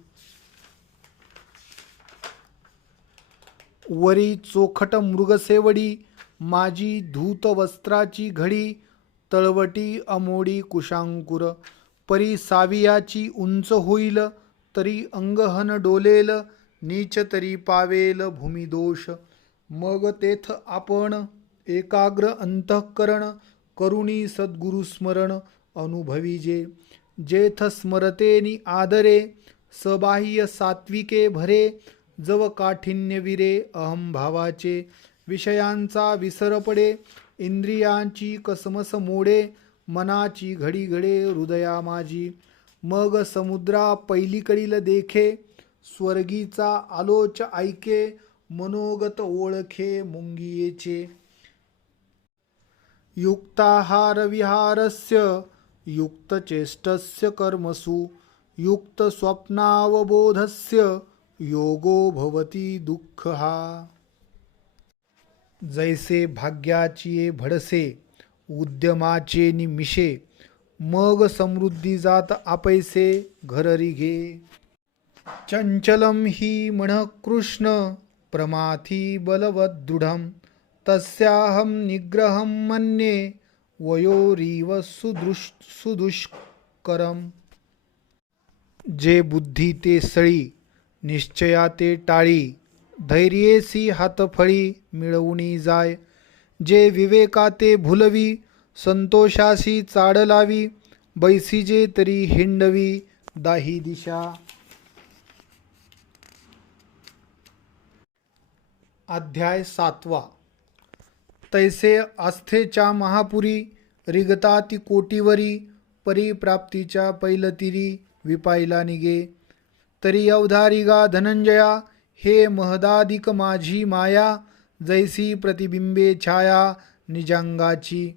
वरी चोखट मृगसेवडी, माझी धूत वस्त्राची घडी. तळवटी अमोडी कुशांकुर, परी सावियाची उंच होईल. तरी अंगहन डोलेल, नीच तरी पावेल भूमिदोष. मग तेथ आपण एकाग्र अंतःकरण, करुणी सद्गुरुस्मरण अनुभविजे. जेथ स्मरतेनी आदरे, सबाह्य सात्विके भरे, जव काठिन्य विरे अहम भावाचे. विषयांचा विसर पडे, इंद्रियांची कसमस मोडे, मनाची घडी घडे हृदया माझी. मग समुद्रा पैलीकडील देखे, स्वर्गीचा आलोच ऐके, मनोगत ओळखे मुंगियेचे. युक्ताहार विहारस्य युक्तचेष्टस्य कर्मसु, युक्त स्वप्नावबोधस्य योगो भवती दुःखहा. जैसे भाग्याची भडसे, उद्यमाचे निमिषे, मग समृद्धी जात आपैसे घररी घे. चंचलम ही म्हण कृष्ण, प्रमाथी बलवद दृढम, तस्याहम निग्रहम मन्ये, वयोरीव सुदुष्करम. जे बुद्धी ते सळी, निश्चया ते टाळी, धैर्येसी हातफळी मिळवूनी जाय. जे विवेका ते भुलवी, संतोषासी चाड लावी, बैसीजे तरी हिंडवी दाही दिशा. अध्याय 7. तैसे आस्थेच्या महापुरी, रिगता ती कोटीवरी, परिप्राप्तीच्या पैलतीरी विपायला निगे. तरी अवधारिगा धनंजया, हे महदाधिक माझी माया, जैसी प्रतिबिंबे छाया निजांगाची.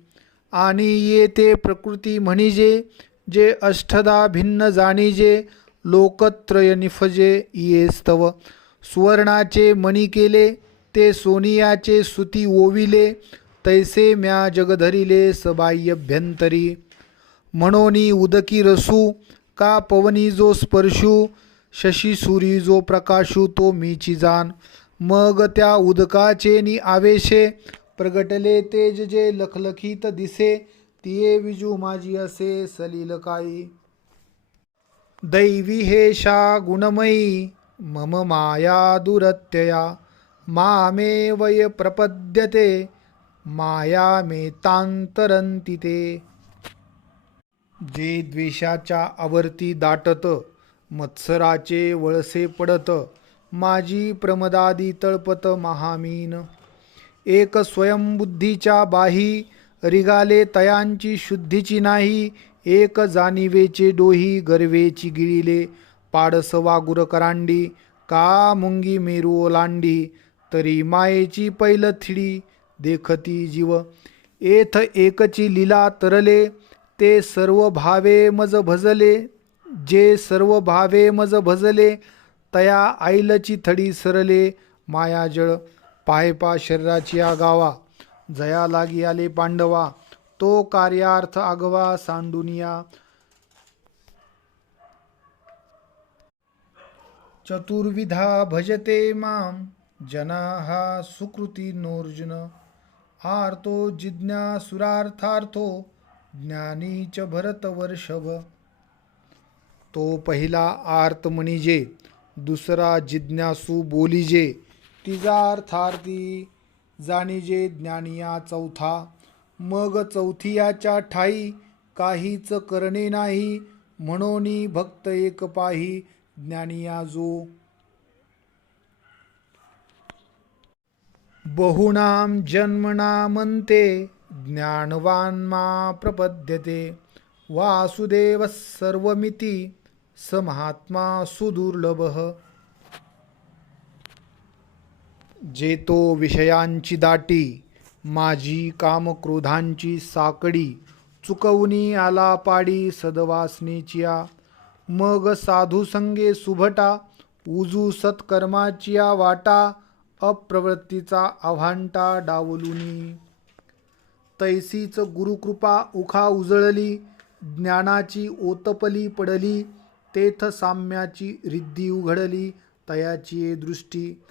आणि येते प्रकृती म्हणिजे, जे अष्टदा भिन्न जाणीजे, लोकत्रय निफजे येस्तव. सुवर्णाचे मणी केले, ते सोनियाचे सुती ओविले, तैसे म्या जगधरिले सबाह्यभ्यंतरी. म्हणोनी उदकी रसू, का पवनी जो स्पर्शू, शशी सूरी जो प्रकाशू तो मीची जाण. मग त्या उदकाचे नि आवेशे, प्रगटले तेज जे लखलखीत दिसे, तिये विजू माझी असे सलील काही. दैवी हेशा गुणमयी, मम माया दुरत्यया, मामे वय प्रपद्यते, माया मे तांतरंती ते. जे द्वेषाच्या आवर्ती दाटत, मत्सराचे वळसे पडत, माझी प्रमदादी तळपत महामीन. एक स्वयंबुद्धीच्या बाही, रिगाले तयांची शुद्धीची नाही. एक जाणीवेचे डोही, गर्वेची गिळिले, पाडस वागुर करांडी, का मुंगी मेरू ओलांडी, तरी मायेची पैलथिडी देखती जीव. एथ एकची लीला तरले, ते सर्व भावे मज भजले. जे सर्व भावे मज भजले, तया आईलची थडी सरले मायाजळ. पायपा शरीराची आगावा, जया लागी आले पांडवा, तो कार्यार्थ आगवा सांडुनिया. चतुर्विधा भजते माम, जनाहा सुकृती नोर्जुन. आर्तो जिज्ञासुरार्थार्थो, ज्ञानी च भरतवर्षभ. तो पहिला आर्त म्हणिजे, दुसरा जिज्ञासू बोलिजे, तिजा अर्थार्थी जाणीजे ज्ञानिया चौथा. मग चौथियाच्या ठाई, काहीच करणे नाही, म्हणोनी भक्त एक पाही ज्ञानिया जो. बहुनाम जन्मनामंते, ज्ञानवान मा प्रपद्यते, वासुदेव सर्वमिति, स महात्मा सुदुर्लभः. जे तो विषयांची दाटी, माझी कामक्रोधांची साकडी, चुकवणी आला पाडी सदवासनीचिया. मग साधू संगे सुभटा, उजू सत्कर्माचिया वाटा, अप्रवृत्तीचा आव्हांटा डावलुनी. तैसीच गुरुकृपा उखा उजळली, ज्ञानाची ओतपली पडली, तेथ साम्याची रिद्धी उघडली तयाची दृष्टी.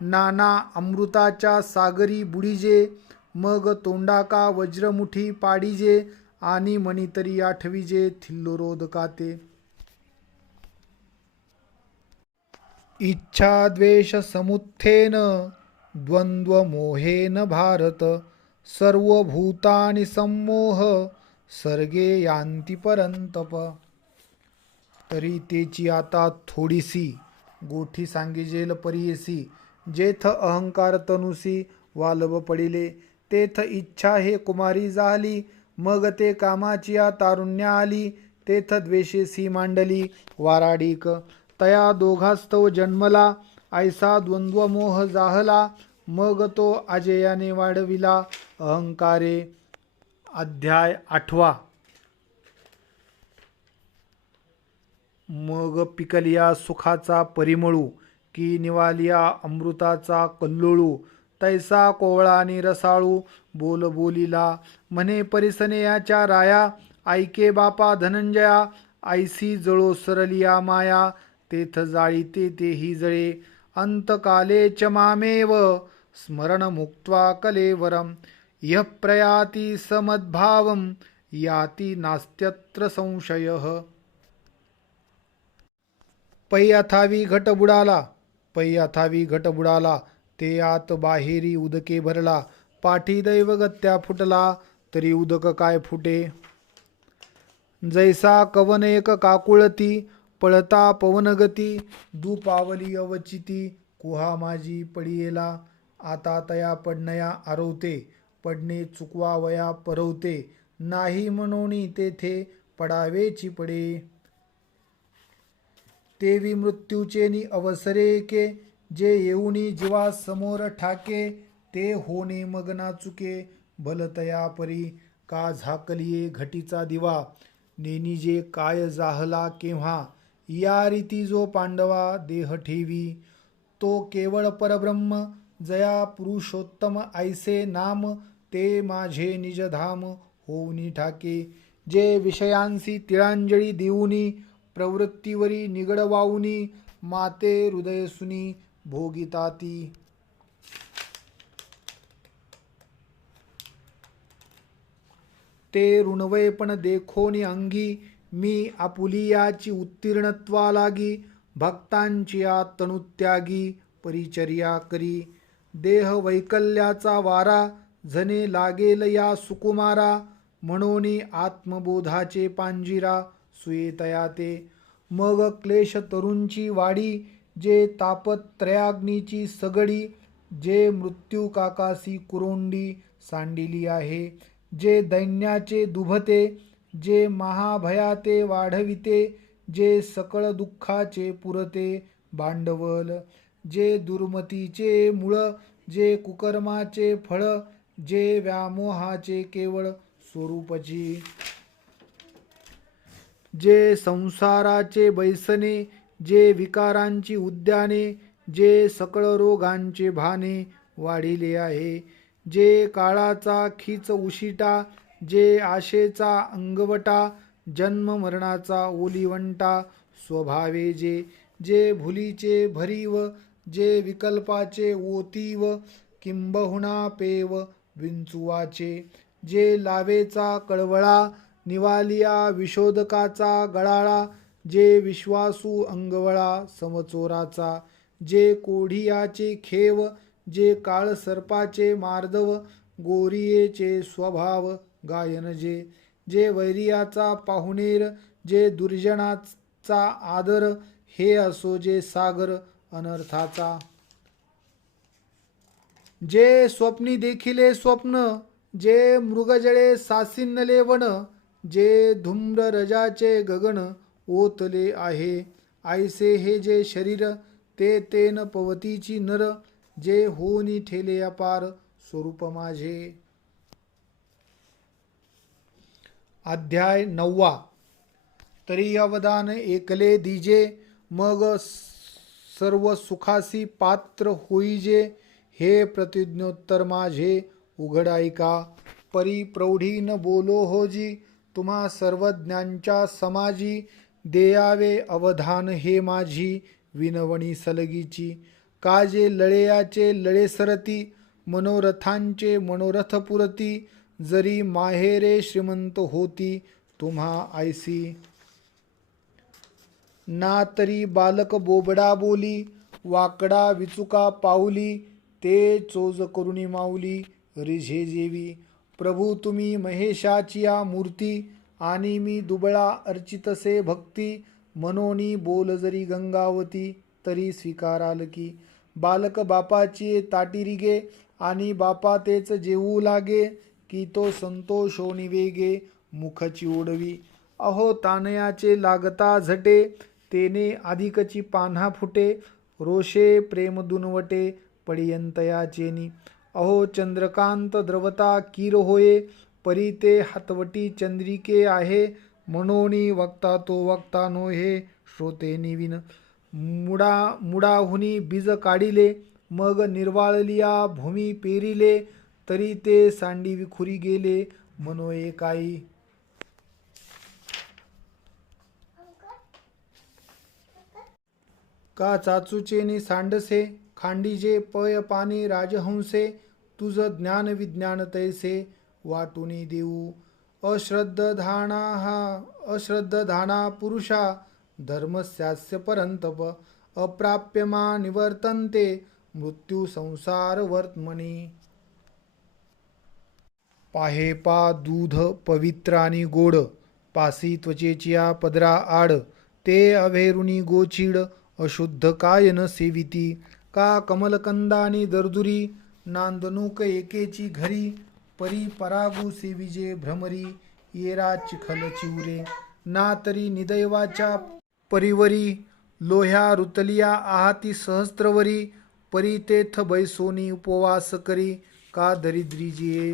नाना अमृताच्या सागरी बुडीजे, मग तोंडाका वज्रमुठी पाडीजे, आणि मणितरी आठविजे थिल्लोरोदकाते. इच्छा द्वेष समुत्थेन, द्वंद्व मोहेन भारत, सर्वभूतानि सम्मोह, सर्गे यान्ति परन्तप. तरी तेची आता थोडीसी गोठी सांगिजेल परियसी. जेथ अहंकार तनुसी वालभ पडिले, तेथ इच्छा हे कुमारी झाली. मग ते कामाची तारुण्य आली, तेथ द्वेषेसी मांडली वाराडिक. तया दोघास्तव जन्मला, ऐसा द्वंद्व मोह जाहला. मग तो अजयाने वाढविला अहंकारे. अध्याय 8. मग पिकलिया सुखाचा परिमळू, की निवालिया अमृताचा कल्लोळू. तैसा कोवळा आणि रसाळू बोल बोलिला, म्हणे परिसनेयाच्या राया. ऐके बापा धनंजया, ऐसी जळो सरलिया माया. तेथ जाळीते तेही जळे, अंतकाले च मामेव स्मरण मुक्त्वा कलेवरम. यः प्रयाति समद्भावं याति नास्त्यत्र संशयः. पै अथावी घट बुडाला, पै अथावी घट बुडाला. ते आत बाहेरी उदके भरला, पाठी दैवगत्या फुटला. तरी उदक काय फुटे, जैसा कवन एक काकुळती. पळता पवनगती, दुपावली अवचिती. कुहा माझी पडियेला, आता तया पडणया आरवते. पडणे चुकवावया परवते, नाही म्हणोनी तेथे पडावेची पडे. तेवी मृत्यूचे नि अवसरे के, जे येऊनी जीवा समोर ठाके. ते होणे मग ना चुके, भलतया परी. का झाकलिये घटीचा दिवा, नेनिजे काय जाहला केव्हा. या रीती जो पांडवा देह ठेवी, तो केवळ परब्रह्म. जया पुरुषोत्तम ऐसे नाम, ते माझे निजधाम होऊनी ठाके. जे विषयांसी तिळांजळी देऊनी, प्रवृत्तीवरी निगड वाऊनी. माते हृदयसुनी भोगिताती. ते ऋणवय पण देखोनी अंगी, मी आपुलियाची उत्तीर्णत्वा लागी. भक्तांची तनुत्यागी परिचर्या करी. देह वैकल्याचा वारा, झने लागेल या सुकुमारा. म्हणोनी आत्मबोधाचे पांजिरा, सुयेतया ते. मग क्लेश तरुंची वाडी, जे तापत्रयाग्नीची सगडी. जे मृत्यू काकासी कुरोंडी सांडिली आहे. जे दैन्याचे दुभते, जे महाभयाते वाढविते. जे सकळ दुःखाचे पुरते भांडवल. जे दुर्मतीचे मूळ, जे कुकर्माचे फळ. जे व्यामोहाचे केवळ स्वरूपची. जे संसाराचे बैसने, जे विकारांची उद्याने. जे सकळ रोगांचे भाने वाढिले आहे. जे काळाचा खीच उशिटा, जे आशेचा अंगवटा. जन्म मरणाचा ओलिवंटा स्वभावे जे. जे भुलीचे भरीव, जे विकल्पाचे ओतीव. किंबहुना पेव विंचुवाचे. जे लावेचा कळवळा, निवालिया विशोधकाचा गळाळा. जे विश्वासू अंगवळा समचोराचा. जे कोढियाचे खेव, जे काळसर्पाचे मार्दव. गोरियेचे स्वभाव गायन जे. जे वैरियाचा पाहुणेर, जे दुर्जनाचा आदर. हे असो जे सागर अनर्थाचा. जे स्वप्नी देखिले स्वप्न, जे मृगजळे सासिनले वन. जे धूम्ररजाचे गगन ओतले आहे. ऐसे हे जे शरीर, ते तेन पवतीची नर. जे होनी ठेले अपार स्वरूप माझे. अध्याय 9. तरी अवदान एकले दिजे, मग सर्व सुखासी पात्र होईजे. हे प्रतिज्ञोत्तर माझे उघड ऐका. परी प्रौढीन बोलो होजी, तुम्हा सर्वज्ञांच्या समाजी. देयावे अवधान हे माझी विनवणी सलगीची. काजे लळेयाचे लळे सरती, मनोरथांचे मनोरथ पुरती. जरी माहेरे श्रीमंत होती तुम्हा ऐसी. ना तरी बालक बोबडा बोली, वाकडा विचुका पाऊली. ते चोज करुणी माऊली रिझे जेवी. प्रभू तुम्ही महेशाची मूर्ती, आणि मी दुबळा अर्चितसे भक्ती. मनोनी बोल जरी गंगावती तरी स्वीकाराल की. बालक बापाची ताटीरी गे आणि बापा तेच जेवू लागे की तो संतोषोनी वेगे मुखची ओढवी. अहो तानयाचे लागता झटे तेने अधिकची पान्हा फुटे रोषे प्रेम दुनवटे पडियंतयाचेनी. अहो चंद्रकांत द्रवता कीर होये परी ते हातवटी चंद्रिके आहे मनोनी वक्ता तो वक्ता नोहे श्रोतेनी विन. मुडाहुनी बीज काढिले मग निर्वाळलिया भूमी पेरिले तरी ते सांडी विखुरी गेले मनोये काही. का चाचूचेनी सांडसे खांडीजे पय पाणी राजहंसे तुझ ज्ञान विज्ञान तैसे वाटुनी देऊ. अश्रद्धाना पुरुषा धर्मस्यास्य परंतप अप्राप्यमा निवर्तन्ते मृत्यू संसार वर्तमनी. पाहे पा दूध पवित्र आणि गोड पासी त्वचेचिया पदरा आड ते अभेरुनी गोचीड अशुद्ध काय न सेविती. का कमलकंदानी दर्दुरी नांदणूक एकेची घरी परी परागू सेविजे भ्रमरी येरा चिखल चिवरे. ना तरी निदैवाच्या परिवरी लोह्या रुतलिया आहाती सहस्त्रवरी परी तेथ बैसोनी उपवास करी का दरिद्री जिये.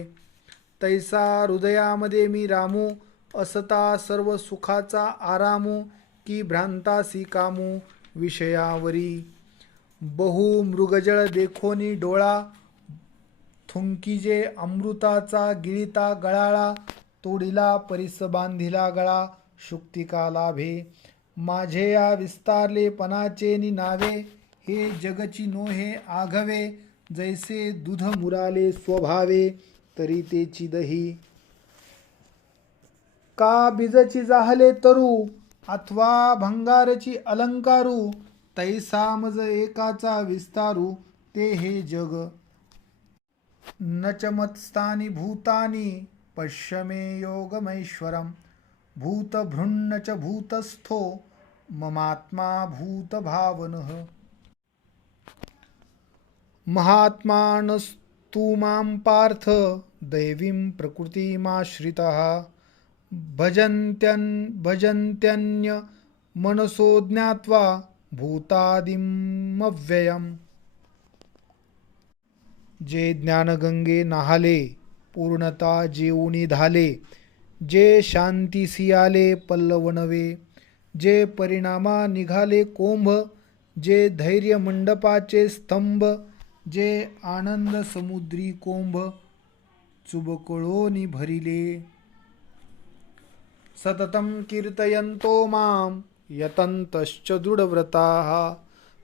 तैसा हृदयामध्ये मी रामू असता सर्व सुखाचा आरामू की भ्रांतासी कामू विषयावरी. बहु मृगजळ देखोनी डोळा थुंकीजे अमृताचा गिळिता गळाळा तोडिला परिस बांधिला गळा शुक्तिका लाभे. माझे या विस्तारले पणाचे नावे हे जगची नोहे आघवे जैसे दूध मुराले स्वभावे तरी तेची दही. का बीजची जाहले तरू अथवा भंगारची अलंकारू तैसा मज एकाचा विस्तारू ते हे जग. न च मत्स्थानी भूतानी पश्य मे योगमैश्वरम भूतभृन्न च भूतस्थो ममात्मा भूतभावनः. महात्मानस्तु मां पार्थ दैवीं प्रकृतिमाश्रितः भजन्त्यन्य मनसो ज्ञात्वा भूतादिमव्ययम्. जे ज्ञानगंगे नाहाले पूर्णता जेऊनी धाले जे शांतीसी आले पल्लवनवे जे परिणामा निघाले कोंभ जे धैर्य मंडपाचे स्तंभ जे आनंद समुद्री कोंभ चुबकळोनी भरिले. सततं कीर्तयन्तो मां यतन्तश्च दृढव्रताः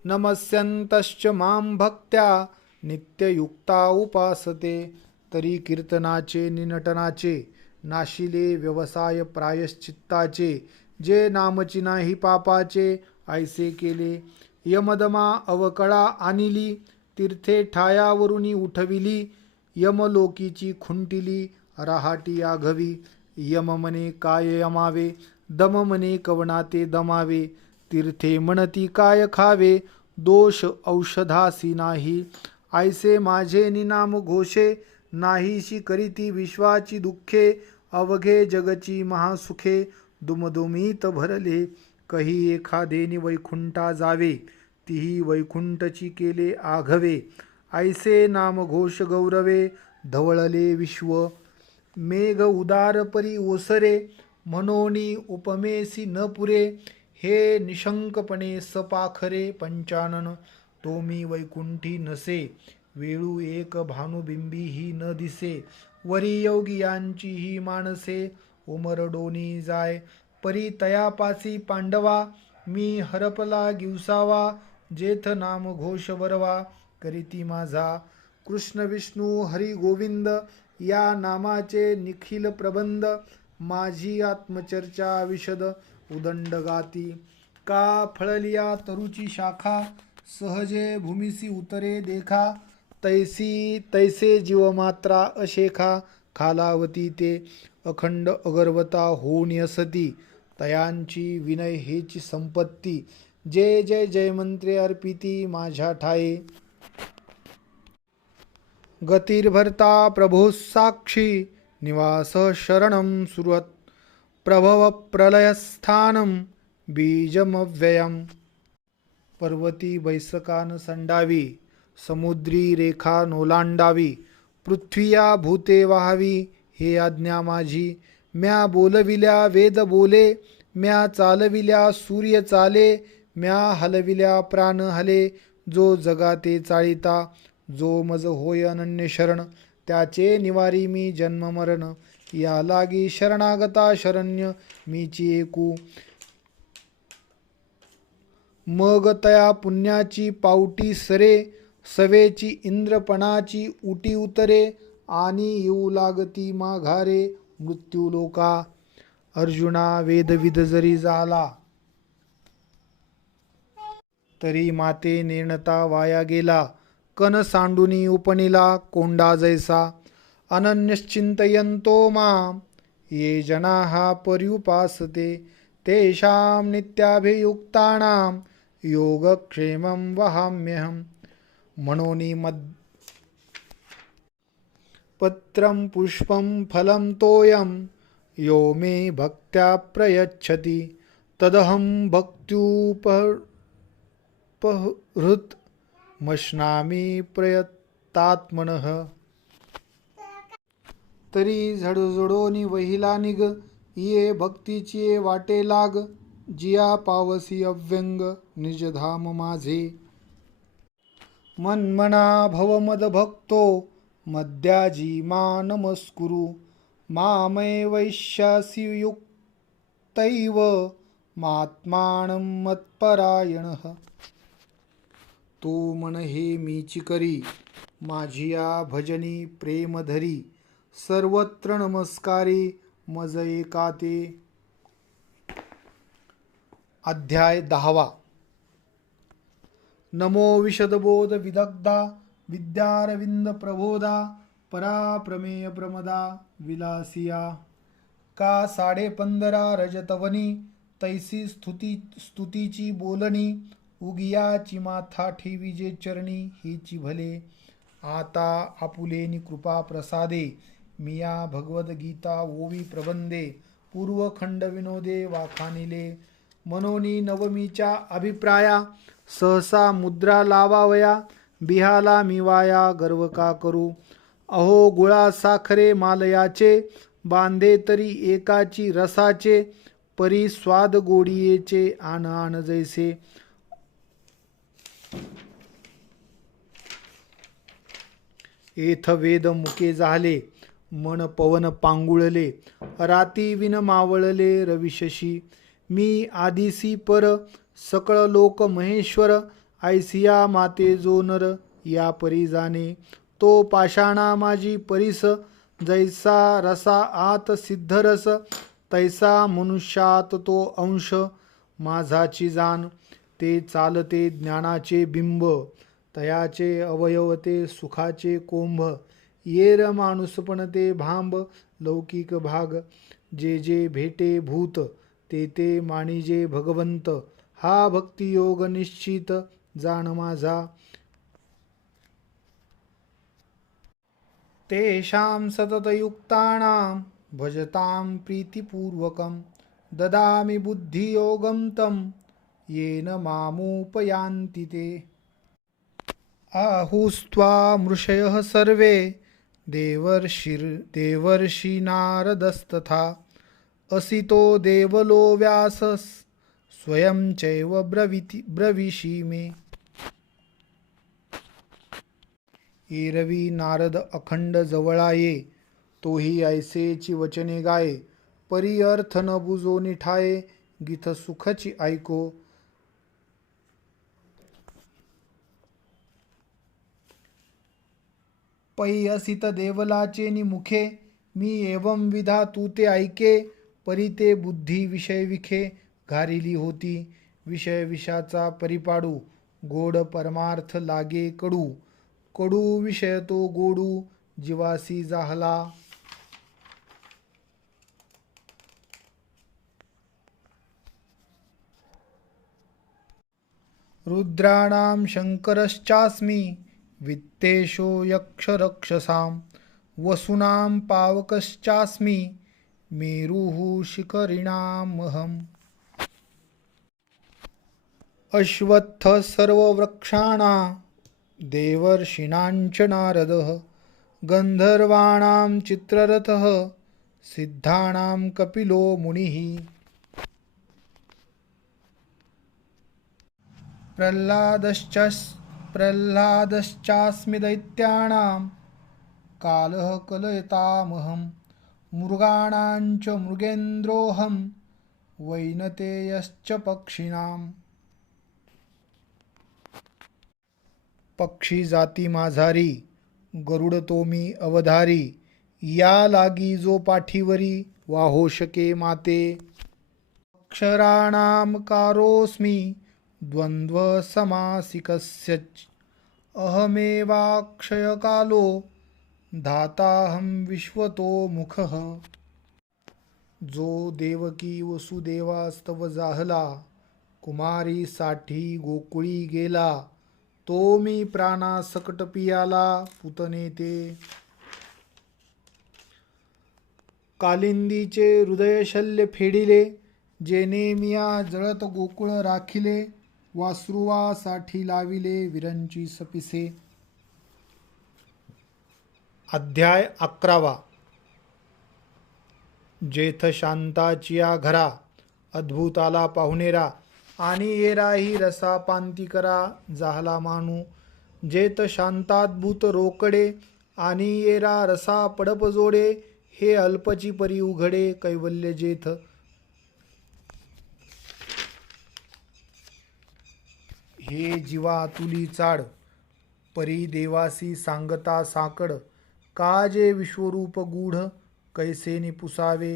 नमस्यन्तश्च मां भक्त्या नित्ययुक्ता उपासते. तरी कीर्तनाचे निनटनाचे नाशिले व्यवसाय प्रायश्चित्ताचे जे नामची नाही पापाचे ऐसे केले. यमदमा अवकळा आणिली तीर्थे ठायावरुनी उठविली यमलोकीची खुंटिली रहाटी आघवी. यम मने काय यमावे दम मने कवनाते दमावे तीर्थे म्हणती काय खावे दोष औषधासी नाही. ऐसे माझे निनाम घोषे नाहीशी करीती विश्वाची दुःखे अवघे जगची महासुखे दुमदुमीत भरले. कही एखादेनी वैकुंठा जावे तीही वैकुंठची केले आघवे. ऐसे नाम घोष गौरवे धवळले विश्व. मेघ उदार परी ओसरे मनोनी उपमेसी न पुरे. हे निशंकपणे सपाखरे पंचानन तो मी वैकुंठी नसे वेळू एक भानुबिंबी ही न दिसे. वरी योगियांची ही माणसे उमरडोनी जाय परी तयापासी पांडवा. मी हरपला गिवसावा जेथ नाम घोष वरवा करीती माझा. कृष्ण विष्णू हरी गोविंद या नामाचे निखिल प्रबंध माझी आत्मचर्चा विशद उदंड गाती. का फळलिया तरुची शाखा सहजे भूमिसी उतरे देखा तैसे जीवमात्रा अशेखा खालावती ते अखंड अगर्वता होऊन असती. तयांची विनय हेची संपत्ती. जय जय जय मंत्रे अर्पिती माझ्या ठाये. गतिर्भर्ता प्रभो साक्षी निवास शरणं सुरत. प्रभव प्रलयस्थानं बीजमव्ययम्. पर्वती बैसकान संडावी समुद्री रेखा नोलांडावी. पृथ्वीया भूते वाहावी हे आज्ञा माझी. म्या बोलविल्या वेद बोले म्या चालविल्या सूर्य चाले. म्या हलविल्या प्राण हले जो जगाते चाळिता. जो मज होय अनन्य शरण त्याचे निवारी मी जन्म मरण. या लागी शरणागता शरण्य मीची एकू. मग तया पुण्याची पावटी सरे सवेची इंद्रपणाची उटी उतरे. आणि येऊ लागती माघारे मृत्यू लोका. अर्जुना वेदविद जरी झाला तरी माते निर्णता वाया गेला. कन सांडुनी उपनिला कोंडा जैसा. अनन्यश्चिंतयन्तो मां ये जनाः पर्युपासते. तेषां नित्याभियुक्तानां योगक्षेमं वहाम्यहम्. मनोनी पत्रं पुष्पं फलं तोयं यो मे भक्त्या प्रयच्छति. तदहं भक्त्युपहृत मश्नामी प्रयतात्मनः. तरी झडझडोनी वहिला निग ये भक्तीची वाटे लाग. जिया पावसी अव्यंग निजधाम माझे. मन्मना भवमद भक्तो मद्याजी मा नमस्कुरु. मामय वैश्यासि युक्तैव मात्मानं मत्परायणः. तो मन हे मीची करी माझिया भजनी प्रेम धरी. सर्वत्र नमस्कारी मज एकाते. अध्याय 10. नमो विशदबोध विदग्धा विद्यारविंद प्रबोधा. पराप्रमेय प्रमदा विलासिया. का 15.5 रजतवनी तैसी स्तुतीची बोलणी. उगियाची माथा ठेविजे चरणी हीची भले. आता आपुलेनी कृपा प्रसादे मिया भगवद गीता ओवी प्रबंधे. पूर्वखंड विनोदे वाखानिले. मनोनी नवमीच्या अभिप्राया सहसा मुद्रा लावावया. बिहाला मिवाया गर्व का करू. अहो गुळा साखरे मालयाचे बांधे तरी एकाची रसाचे. परी स्वाद गोडियेचे आन आन जैसे. एथ वेद मुके झाले मन पवन पांगुळले. राती विन मावळले रविशशी. मी आदिसी पर सकळ लोक महेश्वर. ऐसिया माते जो नर या परी जाणे. तो पाषाणा माझी परीस जैसा रसा आत सिद्धरस. तैसा मनुष्यात तो अंश माझाची जाण. ते चालते ज्ञानाचे बिंब तयाचे अवयव ते सुखाचे कोंभ. येर माणूसपण ते भांब लौकिक भाग. जे जे भेटे भूत ते ते मानिजे भगवंत. हा भक्तियोग निश्चित जाण माझा. तेषां सततयुक्तानां भजतां प्रीतिपूर्वकं. ददामि बुद्धियोगं तं येन मामुपयान्ति ते. आहुस्त्वा मृषयः सर्वे देवर्षि नारदस्तथा. असितो देवलो व्यासः स्वयं चैव ब्रवीषि मे. एरवी नारद अखंड जवळाये तोही ऐसेची वचने गाये. परी अर्थ न बुजो निठाये गीत सुखची ऐको. पै असित देवलाचे निमुखे मी एवं विधा तू ते ऐके. परी ते बुद्धी विषय विखे घारिली होती. विषय विषाचा परिपाडू गोड परमार्थ लागे कडू. कडू विषय तो गोडू जीवासी जाहला. रुद्राणां शङ्करश्चास्मि वित्तेषो यक्षरक्षसां वसूनां पावकश्चास्मि मेरुः शिखरिणामहम् अश्वत्थः सर्ववृक्षाणां देवर्षीणां च नारदः गन्धर्वाणां चित्ररथः सिद्धानां कपिलो मुनिः प्रह्लादश्चास्मि दैत्यानां कालः कलयतामहं मृगाणां च मृगेन्द्रोऽहं वैनतेयश्च पक्षिणाम् पक्षी जाती माझारी गरुड तो मी अवधारी या लागी जो पाठीवरी वाहो शके माते अक्षराणां कारोऽस्मि द्वन्द्व समासिकस्य अहमेवाक्षयकालो धाताहं विश्वतो मुखः जो देवकी वसुदेवास्तव जाहला कुमारी साठी गोकुळी गेला तो मी प्राणासकट पियाला पुतने ते कालिंदीचे हृदय शल्य फेडिले जेने मिया जळत गोकुळ राखिले वासुरुवासाठी लाविले वीरांची सपिसे. अध्याय 11. जेथ शांताचिया घरा अद्भुत आला पाहुणेरा आणि येराही रसा पांती करा जाहला मानू जेथ शांताद्भुत रोकडे आणि येरा रसा पडप जोडे हे अल्पची परी उघडे कैवल्य जेथ हे जीवा तुली चाड परी देवासी सांगता साकड काजे विश्वरूप गूढ कैसे निपुसावे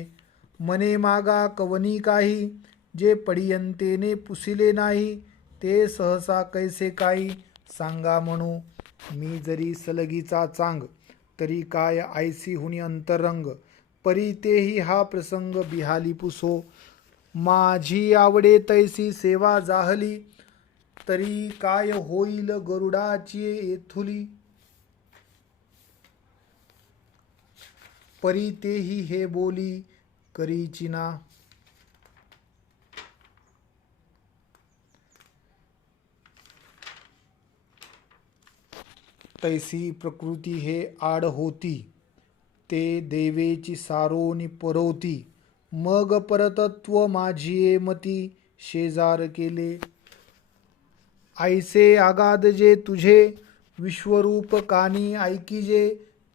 मने मागा कवनी काही जे पडियंतेने पुसिले नाही ते सहसा कैसे काही सांगा म्हणू मी जरी सलगीचा चांग तरी काय आयसी हुनी अंतरंग परी तेही हा प्रसंग बिहाली पुसो माझी आवडे तैसी सेवा जाहली तरी काय होईल गरुडाची येथुली परी तेही हे बोली करीचिना तैसी प्रकृती हे आड होती ते देवेची सारोनी परवती मग परतत्व माझिये मती शेजार केले ऐसे आगाद जे तुझे विश्वरूप कानी ऐकिजे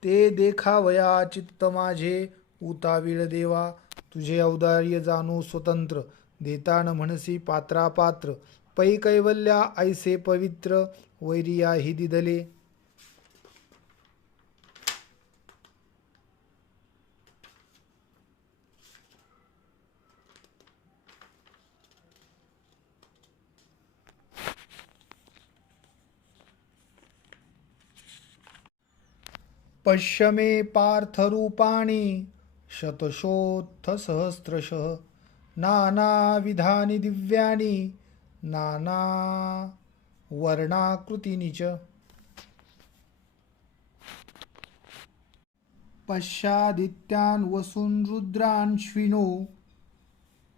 ते देखावया चित्त माझे उतावीळ देवा तुझे औदार्य जाणू स्वतंत्र देतान म्हणसी पात्रापात्र पै कैवल्या ऐसे पवित्र वैरिया हि दिदले पश्य मे पार्थरूपाणि शतशोत्थसहस्रशः नानाविधानि दिव्यानि नानावर्णाकृतीनि च पश्यादित्यान् वसून् रुद्रान् श्विनो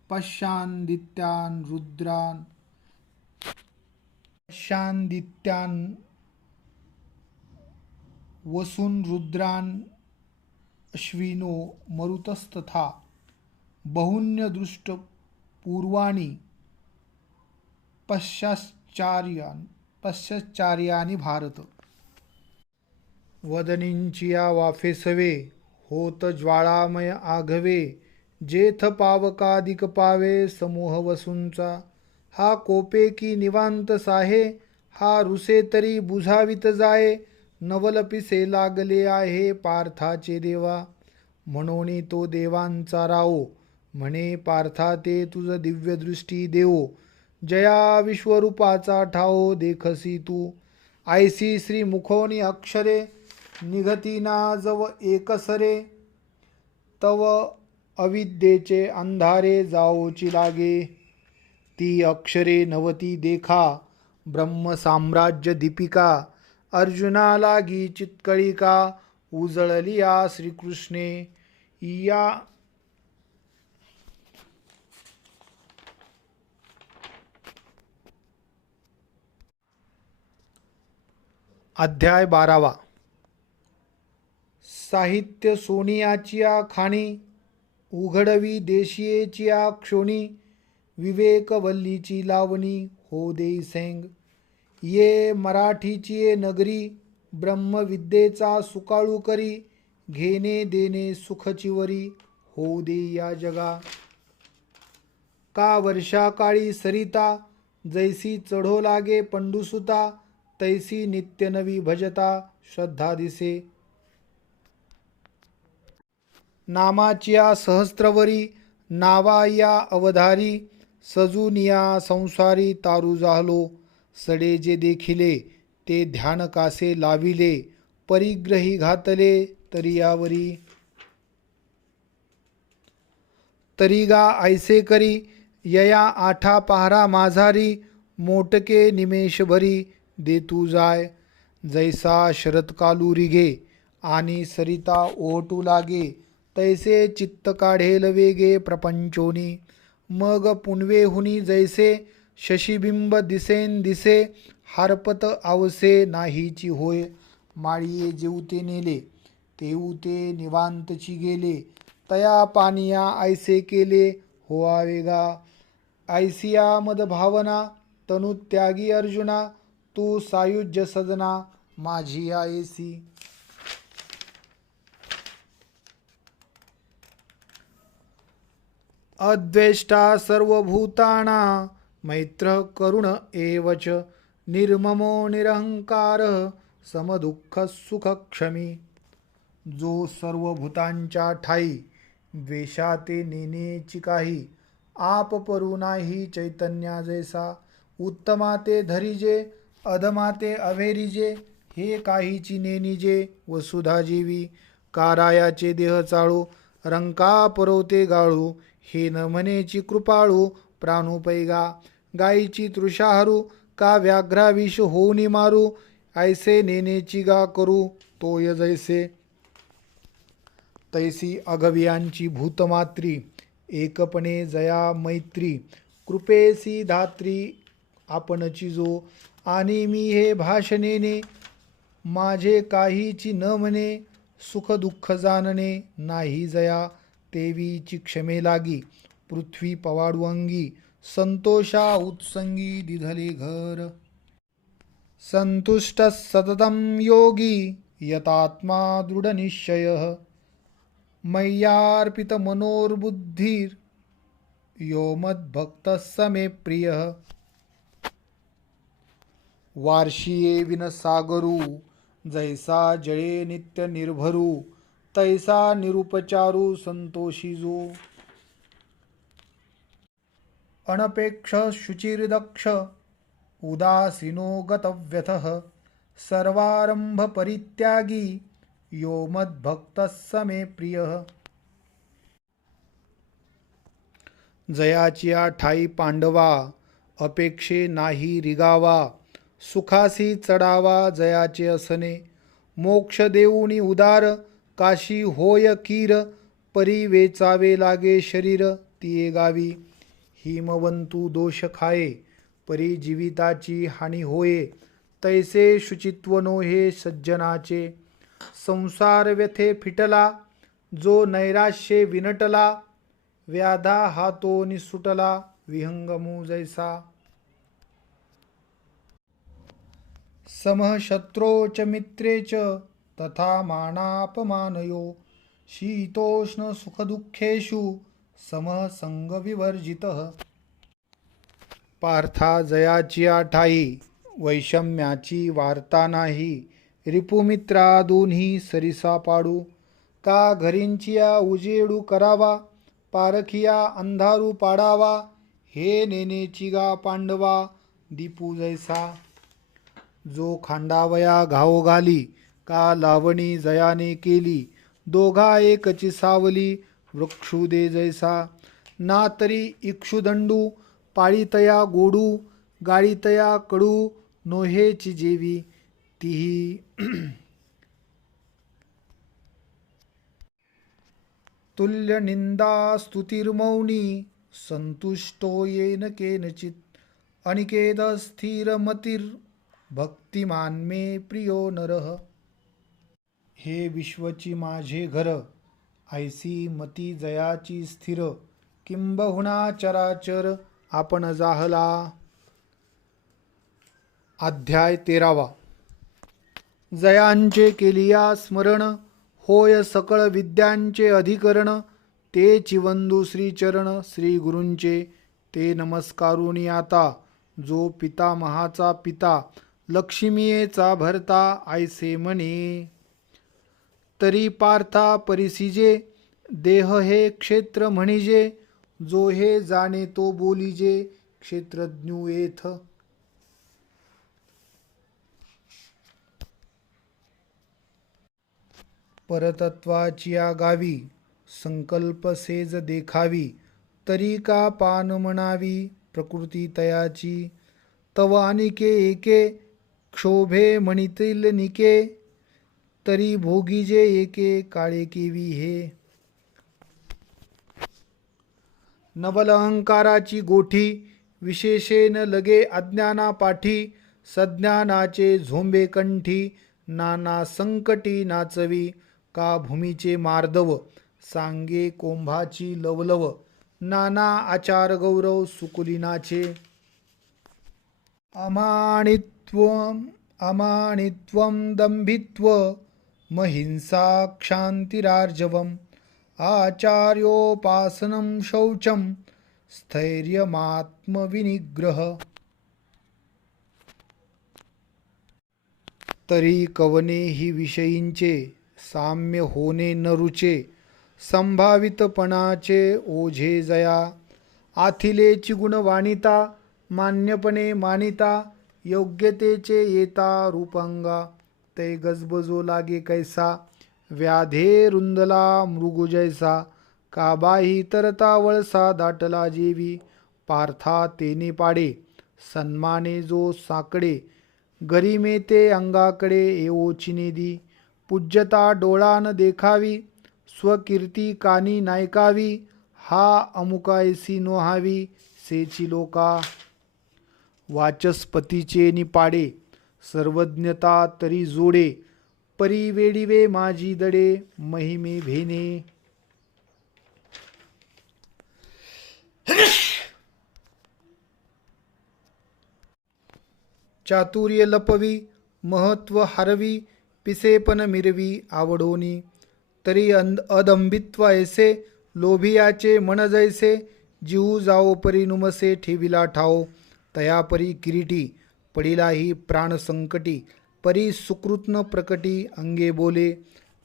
पश्यादित्यान् वसून् रुद्रान् अश्विनो मरुतस्तथा बहुन्यदृष्टपूर्वाणि पश्चाचार्यानि भारत वदनींचिया वाफेसवे होत ज्वाळामय आघवे जेथ पावकादिक पावे समूह वसूंचा हा कोपे की निवांत साहे हा रुसे तरी बुझावित जाये नवलपिसे लागले आहे पार्थाचे देवा म्हणून तो देवांचा राओ म्हणे पार्था ते तुझ दिव्यदृष्टी देवो जया विश्वरूपाचा ठाओ देखसी तू आयसी श्री मुखोनी अक्षरे निघती ना जव एकसरे तव अविद्येचे अंधारे जाओची लागे ती अक्षरे नवती देखा ब्रह्मसाम्राज्य दीपिका अर्जुना लागी चित्कळिका उजळली या श्रीकृष्णे या. अध्याय 12. साहित्य सोनियाचिया खाणी उघडवी देशियेचिया क्षोणी विवेकवल्लीची लावणी हो दे सेंग ये मराठीची नगरी ब्रह्मविद्येचा सुकाळू करी घेणे देणे सुखचिवरी हो दे या जगा. का वर्षा काळी सरिता जैसी चढो लागे पंडुसुता तैसी नित्य नवी भजता श्रद्धा दिसे. नामाचिया सहस्त्रवरी नावा या अवधारी सजुनिया संसारी तारू जाहलो सडे जे देखिले ते ध्यान कासे लाविले परिग्रही घातले तरियावरी. तरिगा ऐसे करी यया आठा पहारा माझारी मोटके निमेष भरी दे तू जाय जैसा शरतकालू रिगे आणि सरिता ओहटू लागे तैसे चित्त काढेल वेगे प्रपंचोनी. मग पुनवेहुनी जैसे शशिबिंब दिसेन दिसे हारपत आवसे नाहीची होय माळिये जेवते नेले तेऊते निवांतची गेले तया पानिया ऐसे केले होआ वेगा. ऐसिया मद भावना तनु त्यागी अर्जुना तू सायुज्य सजना माझी आयसी. अद्वेष्टा सर्वभूताना मैत्र करुण एवच निर्ममो निरहंकार समदुःख सुखक्षमी. जो सर्व भूतांच्या ठाई द्वेषाते नेनेची काही आप परू नाही चैतन्या जैसा. उत्तमाते धरिजे अधमाते अवेरिजे हे काहीची नेनिजे वसुधा जीवी. कारायाचे देह चाळू रंका परवते गाळू हे न म्हणेची कृपाळू प्राणुपैगा. गायीची तृषाहरू का व्याघ्राविष होऊनी मारू ऐसे नेनेची गा करू तोय जैसे. तैसी अगव्यांची भूतमात्री एकपणे जया मैत्री कृपेसी धात्री आपणची जो. आणि मी हे भाषणेने माझे काहीची न म्हणे सुख दुःख जाणणे नाही जया तेवीची क्षमे लागी. पृथ्वी पवाडू अंगी संतोषा उत्संगी दिधले घर. संतुष्ट सततं योगी यतात्मा दृढनिश्चयः मय्यार्पित मनोर्बुद्धिर यो मद्भक्तः स मे प्रियः. वार्षिये विन सागरू जैसा जळे नित्य निर्भरू तैसा निरुपचारू संतोषी जो. अनपेक्ष शुचिर्दक्ष उदासीनो गतव्यथः सर्वारंभ परित्यागी यो मद्भक्तः स मे प्रियः. जयाचिया ठाई पांडवा अपेक्षे नाही रिगावा सुखासी चढावा जयाचे असने. मोक्ष देऊनी उदार काशी होय कीर परी वेचावे लागे शरीर तिये गावी. हिमवंतू दोष खाये परी जीविताची हानी होये तैसे शुचित्व नो हे सज्जनाचे. संसार व्यथे फिटला जो नैराश्ये विनटला व्याधा हातो निसुटला विहंगमू जैसा. समः शत्रोच मित्रे च तथा मानापमानयो शीतोष्ण सुखदुःखेषु समः संगविवर्जितः. पार्था जयाची ठाई वैषम्याची वार्ता नाही रिपुमित्रा दोन्ही सरिसा पाडू. का घरींचिया उजेडू करावा पारखिया अंधारू पाडावा हे नेनेची गा पांडवा दीपू जैसा. जो खांडावया घाव घाली का लावणी जयाने केली दोघा एकची सावली वृक्षुदे जैसा. ना तरी इक्षुदंडू पाळीतया गोडू गाळीतया कडू नोहेची जेवी तीही तुल्य निंदा स्तुतिर्मौनी संतुष्टो येन केनचित अनिकेत स्थिरमतीर भक्तिमान मे प्रियो नरः. हे विश्वची माझे घर, ऐसी मती जयाची स्थिर, किंबहुना चराचर आपण जाहला. अध्याय 13. जयांचे केलिया स्मरण, होय सकळ विद्यांचे अधिकरण. ते चिवंदू श्रीचरण श्री गुरूंचे, ते नमस्कारुनी आता. जो पितामहाचा पिता, लक्ष्मीचा भरता ऐसे म्हणे. तरी पार्था परिसिजे, देह हे क्षेत्र म्हणिजे. जो हे जाणे तो बोलिजे, क्षेत्रज्ञू येथ. परतत्वाची या गावी, संकल्प सेज देखावी. तरी का पान म्हणावी, प्रकृती तयाची. तव अनिके एके, क्षोभे म्हणितील निके. तरी भोगीजे एके, काळे केवी हे. नवल अहंकाराची गोठी, विशेषेन लगे अज्ञाना पाठी. सज्ञानाचे झोंबे कंठी, नाना संकटी नाचवी. का भूमीचे मार्दव, सांगे कोंभाची लवलव. नाना आचार गौरव सुकुलिनाचे. अमानित्वम दंभित्व, महिंसा क्षांतिरार्जवम. आचार्योपासनं शौचं, स्थैर्यमात्मविनिग्रह. तरी कवने ही विषयींचे, साम्य होणे न रुचे. संभावितपणाचे ओझे जया, आथिलेची गुण वाणिता. मान्यपणे मानिता, योग्यतेचे येता रूपांगा. ते गजबजो लागे कैसा, व्याधे रुंदला मृगु जैसा. काबाही तरता वळसा दाटला जेवी. पार्था तेने पाडे, सन्माने जो साकडे. गरिमे ते अंगाकडे येवो चिनेदी. पूज्यता डोळान देखावी, स्वकीर्ती कानी नायकावी. हा अमुकायसी नोहावी, सेची लोका. वाचस्पतीचे निपाडे, सर्वज्ञता तरी जोडे. परी वेडिवे माझी दडे, महिमे भेने. चातुर्य लपवी, महत्व हरवी. पिसेपन मिरवी आवडोनी. तरी अदंभित्व ऐसे, लोभियाचे मन जैसे. जीव जाओ परी नुमसे, ठेविला ठाओ. तयापरी किरीटी, पडिलाही प्राण संकटी. परी सुकृत्न प्रकटी, अंगे बोले.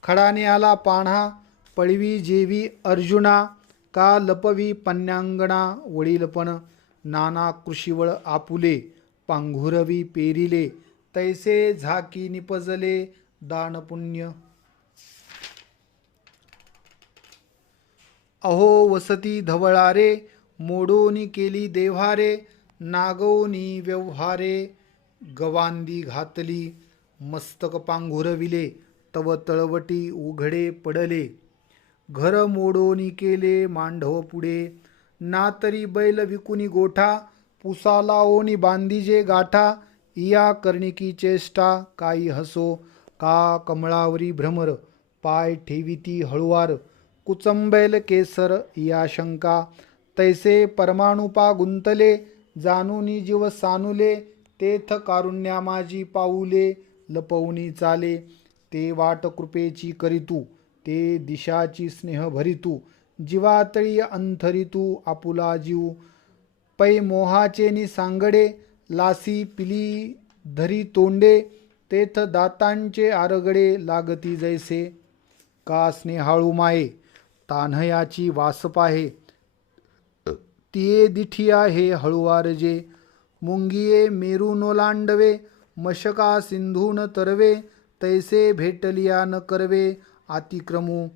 खडाने आला पाण्हा, पळवी जेवी अर्जुना. का लपवी पन्यांगणा, वडीलपण. नाना कृषीवळ आपुले, पांघुरवी पेरिले. तैसे झाकी निपजले, दानपुण्य. अहो वसती धवळारे, मोडोनी केली देव्हारे. नागवनी व्यवहारे, गवांदी घातली. मस्तक पांघुरविले, तव तळवटी उघडे पडले. घर मोडोनी केले मांडव पुढे. ना तरी बैल विकुनी गोठा, पुसालाओनी बांधीजे गाठा. या कर्णिकी चेष्टा, काही हसो. का कमळावरी भ्रमर, पाय ठेविती हळुवार. कुचंबैल केसर, या शंका. तैसे परमाणुपा गुंतले, जानुनी जीव सानुले. तेथ कारुण्या माझी पाऊले, लपवूनी चाले. ते वाट कृपेची करीतू, ते दिशाची स्नेह भरितू. जीवातळी अंथरितू आपुला जीव. पै मोहाचे नि सांगडे, लासी पिली धरी तोंडे. तेथ दातांचे आरगडे, लागती जैसे. का स्नेहाळू माये, तान्हयाची वास पाहे. तिये दिठिया हे हळुवारजे. मुंगिये मेरू नोलांडवे, मशका सिंधून तरवे. तैसे भेटलिया न करवे, अतिक्रमू.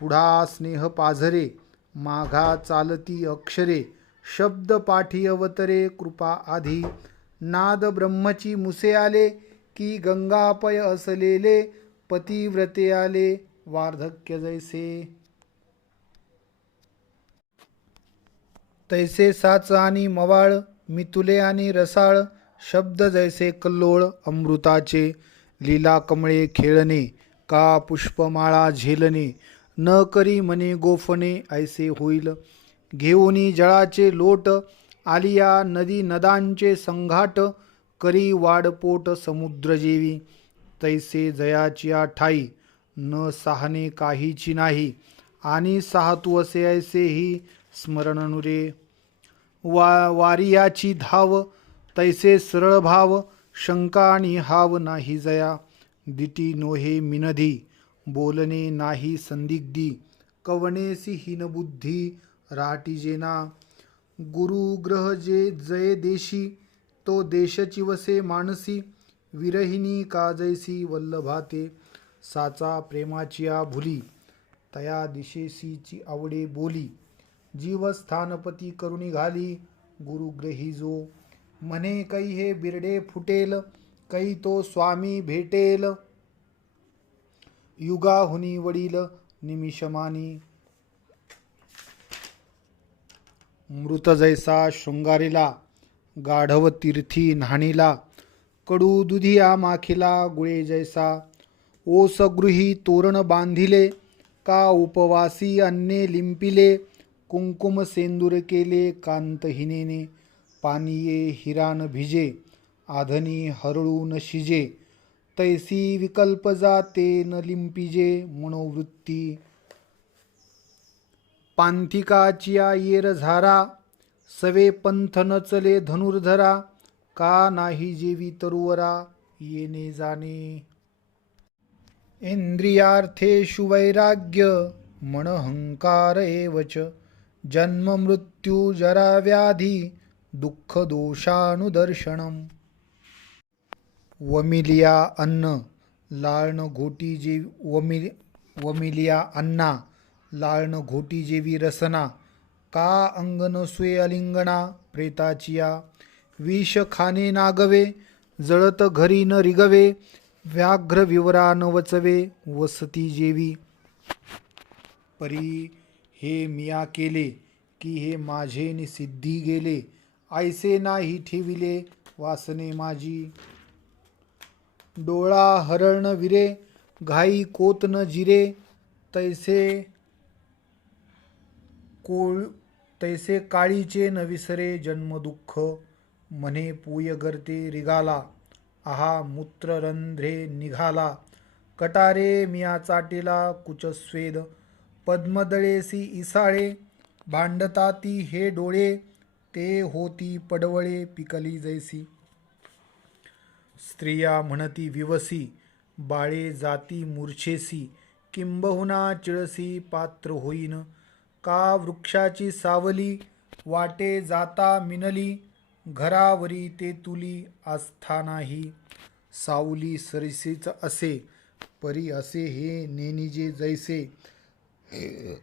पुढा स्नेह पाझरे, माघा चालती अक्षरे. शब्द पाठी अवतरे, कृपा आधी. नाद ब्रह्मची मुसे आले की गंगापय असलेले पतिव्रते आले वार्धक्य जैसे. तैसे साच आणि मवाळ मितुले आणि रसाळ शब्द जैसे कल्लोळ अमृताचे. लीला कमळे खेळणे का पुष्पमाळा झेलणे न करी मने गोफणे ऐसे होईल. घेऊनी जळाचे लोट आलिया नदी नदांचे संघाट करी वाडपोट समुद्र जेवी. तैसे जयाची ठाई न साहने काहीची नाही आणि साहतू असे ऐसे ही स्मरण नुरे. वारियाची धाव तैसे सरळ भाव शंका आणि हाव नाही जया. दिटी नोहे मिनधी बोलणे नाही संदिग्धी कवणेसी हीनबुद्धी राटी जेना. गुरुग्रह जे जये देशी तो देशची वसे मानसी. विरहिणी का जैसी वल्लभाते साचा प्रेमाची भुली. तया दिशेसीची आवडे बोली जीव स्थानपती करुणी घाली. गुरुग्रही जो म्हणे कै हे बिरडे फुटेल कै तो स्वामी भेटेल. युगाहुनी वडील निमिषमानी. मृत जैसा शृंगारीला गाढव तीर्थी न्हाणीला. कडू दुधिया माखिला गुळे जैसा. ओस गृही तोरण बांधिले का उपवासी अन्ने लिंपिले. कुंकुम सेंदूर केले कांतहिनेने पानिये हिरान भिजे आधनी हरळून शिजे. तैसी विकल्प जाते न लिंपिजे मनोवृत्ती. पांथिकाचिया येर झारा सवे पंथ न चले धनुर्धरा. का नाही जेवी तरुवरा येणे जाणे. इंद्रियार्थेषु वैराग्य मनहंकार एवच. जन्म मृत्यू जरा व्याधी दुःख दोषानुदर्शनम. वमिलिया अन्न लाळण घोटी जे वमिलिया अन्ना लाळण घोटी जेवी रसना. का अंग नसवे अलिंगणा प्रेताचिया. विष खाणे नागवे जळत घरी न रिगवे. व्याघ्र विवरा न वचवे वसती जेवी. परी हे मिया केले की हे माझे निसिद्धी गेले. ऐसे नाही ठेविले वासने माझी. डोळा हरण विरे घाई कोत न जिरे. तैसे काळीचे न विसरे जन्म दुःख. म्हणे पूय गर्ते रिगाला आहा मूत्ररंध्रे निघाला. कटारे मिया चाटीला कुचस्वेद. पद्मदळेसी इसाळे भांडताती हे डोळे. ते होती पडवळे पिकली जैसी. स्त्रिया म्हणती विवसी बाळे जाती मूर्छेसी. किंबहुना चिळसी पात्र होईन. का वृक्षाची सावली वाटे जाता मिनली. घरावरी ते तुली आस्था नाही. सावली सरसीच असे परी असे हे नेनिजे जैसे.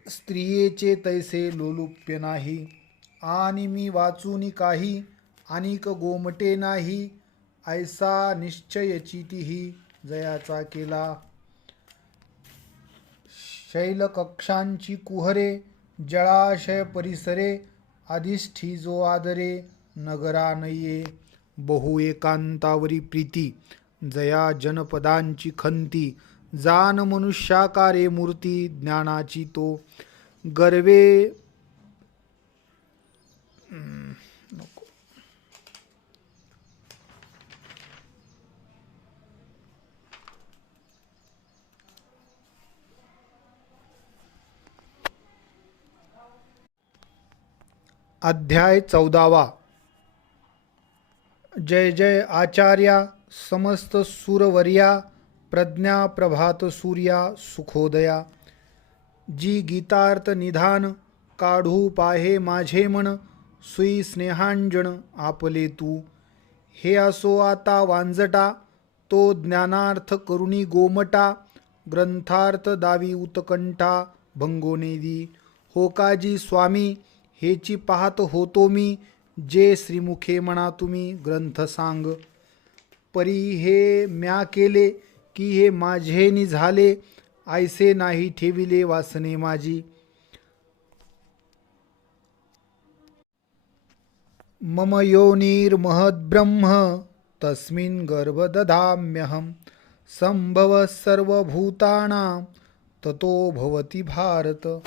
स्त्रियेचे तैसे लोलुप्य नाही. आणि मी वाचूनी काही अनिक गोमटे नाही. ऐसा निश्चयची तीही जयाचा केला. शैलकक्षांची कुहरे जळाशय परिसरे. अधिष्ठी जो आदरे नगरा नये. बहु एकांतावरी प्रीती जया जनपदांची खंती. जान मनुष्याकारे मूर्ती ज्ञानाची तो. गर्वे अध्याय 14. जय जय आचार्या समस्त सुरवर्या. प्रज्ञा प्रभात सूर्या सुखोदया. जी गीतार्थ निधान काढू पाहे माझे मन. सुई स्नेहांजन आपले तू. हे असो आता वांजटा तो ज्ञानार्थ करुणी गोमटा. ग्रंथार्थ दावी उत्कंठा भंगोनेदी. हो काजी स्वामी हेची पाहत होतो मी. जे श्रीमुखे म्हणा तुम्ही ग्रंथ सांग. परी हे म्या केले की हे माझे झाले, ऐसे नाही ठेविले वासने माझी. मम योनिर्महद्ब्रह्म तस्मिन् गर्भदधाम्यहं. संभव सर्वभूतानां ततो भवति भारत.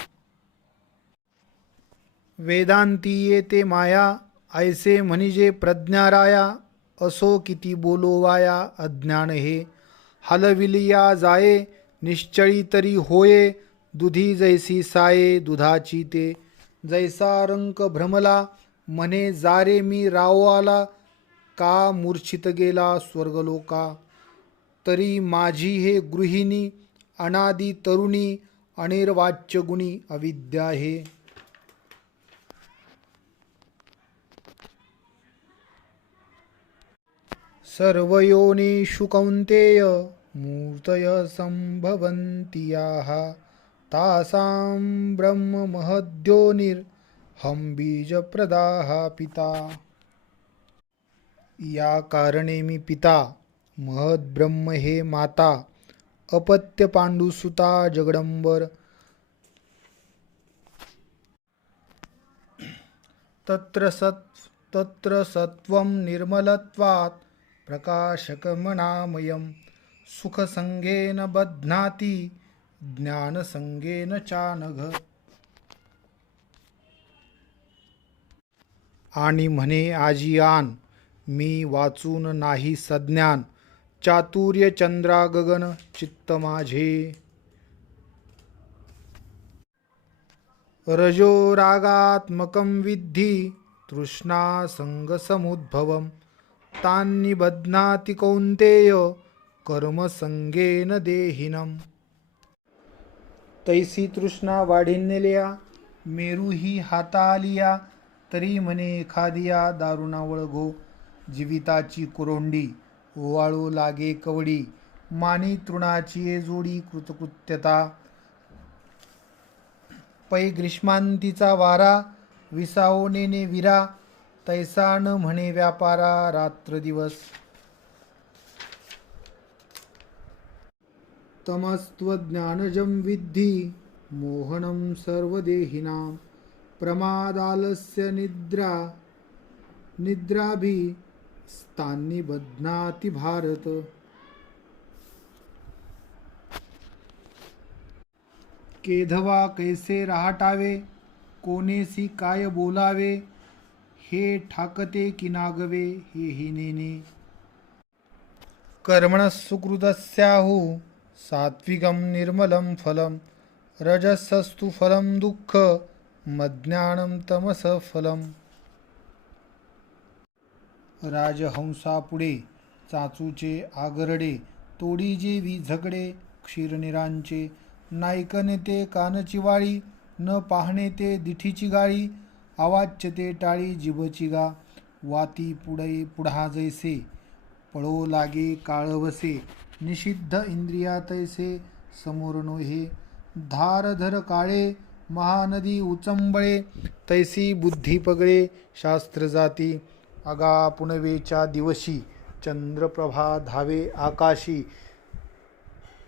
वेदांती येते माया, ऐसे म्हणजे प्रज्ञाराया. असो किती बोलो वाया अज्ञान हे. हलविलिया जाये निश्चळी तरी होये, दुधी जैसी साये दुधाची ते. जैसा रंक भ्रमला म्हणे जारे मी रावआला, का मूर्छित गेला स्वर्गलोका. तरी माझी हे गृहिणी अनादि तरुणी, अनिर्वाच्य गुणी अविद्या हे. सर्वयोनिषु कौन्तेय मूर्तय संभवन्ति याः, तासां ब्रह्म महद्योनिर्हं बीजप्रदाः पिता. या कारणे मी पिता, महद्ब्रह्म हे माता, अपत्य पांडुसुता जगदंबर. तत्र सत्वं निर्मलत्वात् प्रकाशकमनामयं. सुखसंगेन बध्नाति ज्ञानसंगेन चानघ. आणि म्हणे आजियान, मी वाचून नाही सज्ञान. चातुर्य चंद्रा गगन चित्त माझे. रजो रागात्मकं विद्धि तृष्णा संगसमुद्भवम्. तान्निबध्नाति कौन्तेय कर्मसंगेन देहिनम्. तैसी तृष्णा वाढिनेल्या मेरूही हातालिया, तरी म्हणे एखादिया दारुणा वळगो. जीविताची कुरोंडी ओवाळू लागे कवडी, मानी तृणाची जोडी कृतकृत्यता. पै ग्रीष्मांतीचा वारा विसावो नेने विरा, तैसा न म्हणे व्यापारा रात्र दिवस. तमस्त्वज्ञानजं विद्धि मोहनं सर्वदेहिनां. प्रमादालस्य निद्राभिस्तान्निबध्नाति भारत. केधवा कैसे राहटावे, कोणेसी काय बोलावे. हे ठाकते की नागवे हेही नेने. कर्मणः सुकृतस्याहु सात्विकं निर्मलं फलं. रजसस्तु फलं दुःख मज्ञानं तमस फलम्. राजहंसापुढे चाचूचे आगरडे, तोडी जेवी झगडे क्षीरनिरांचे. नायकने ते कानची वाळी, न पाहणे ते दिठीची गाळी. आवाच्य ते टाळी जिभची गा, वाती पुढा जैसे. पळो लागे काळवसे, निषिद्ध इंद्रिया तैसे. समोर नोहे धारधर काळे, महानदी उचंबळे. तैसी बुद्धी पगळे शास्त्र जाती. अगा पुनवेच्या दिवशी चंद्रप्रभा धावे आकाशी.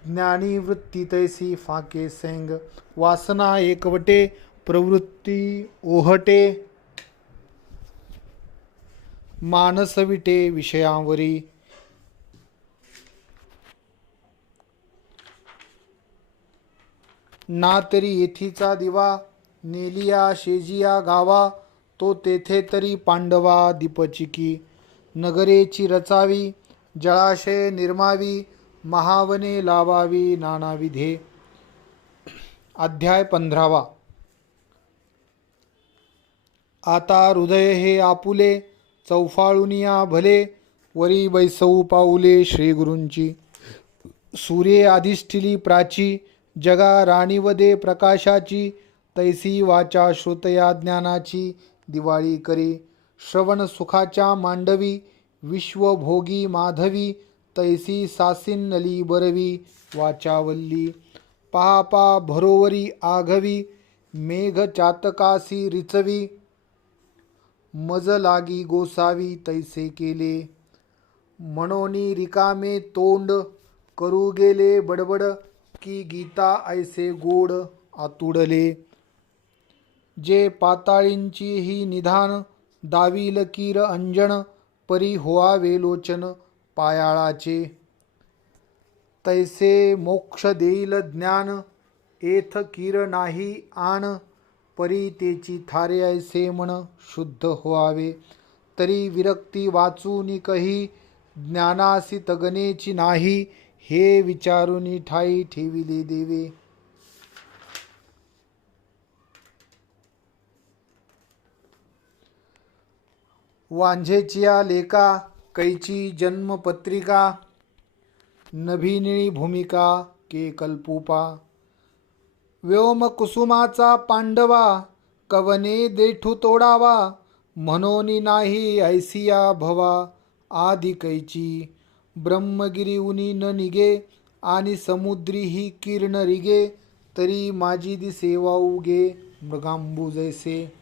ज्ञानी वृत्ती तैसी फाके सेंग. वासना एकवटे प्रवृत्ती ओहटे. मानस विटे विषयांवरी. ना तरी येथीचा दिवा नेलिया शेजिया गावा. तो तेथे तरी पांडवा दीपचिकी. नगरेची रचावी जळाशय निर्मावी. महावने लावावी नानाविधे. अध्याय 15. आता हृदय हे आपुले चौफाळुनिया भले. वरी बैसऊ पाऊले श्रीगुरूंची. सूर्ये अधिष्ठिली प्राची, जगा राणीवदे प्रकाशाची. तैसी वाचा श्रोतया ज्ञानाची दिवाळी करी. श्रवण सुखाच्या मांडवी, विश्वभोगी माधवी. तैसी सासिन्नली बरवी वाचावल्ली. पापा भरोवरी आघवी, मेघ चातकासी रिचवी. मज लागी गोसावी तैसे केले. म्हणोनी रिकामे तोंड करू गेले बडबड, की गीता ऐसे गोड आतुडले. जे पाताळींची ही निधान, दावील कीर अंजन, परी होआवे लोचन पायाळाचे. तैसे मोक्ष देईल ज्ञान, एथ कीर नाही आण, परी तेची थारे ऐसे मन शुद्ध व्हावे. तरी विरक्ती वाचून कही, ज्ञानासी तगनेची नाही, हे विचारून ठाई ठेविले देवे. वांझेचिया लेका कैची जन्मपत्रिका, नभिनिळी भूमिका के कल्पूपा. व्योम कुसुमाचा पांडवा, कवने देठू तोडावा, म्हणोनी नाही ऐसिया भवा. आदि कैची ब्रह्मगिरी उनी न निगे, आणि समुद्री ही किरण रिगे, तरी माझी दिसे वाऊगे मृगांबू जैसे.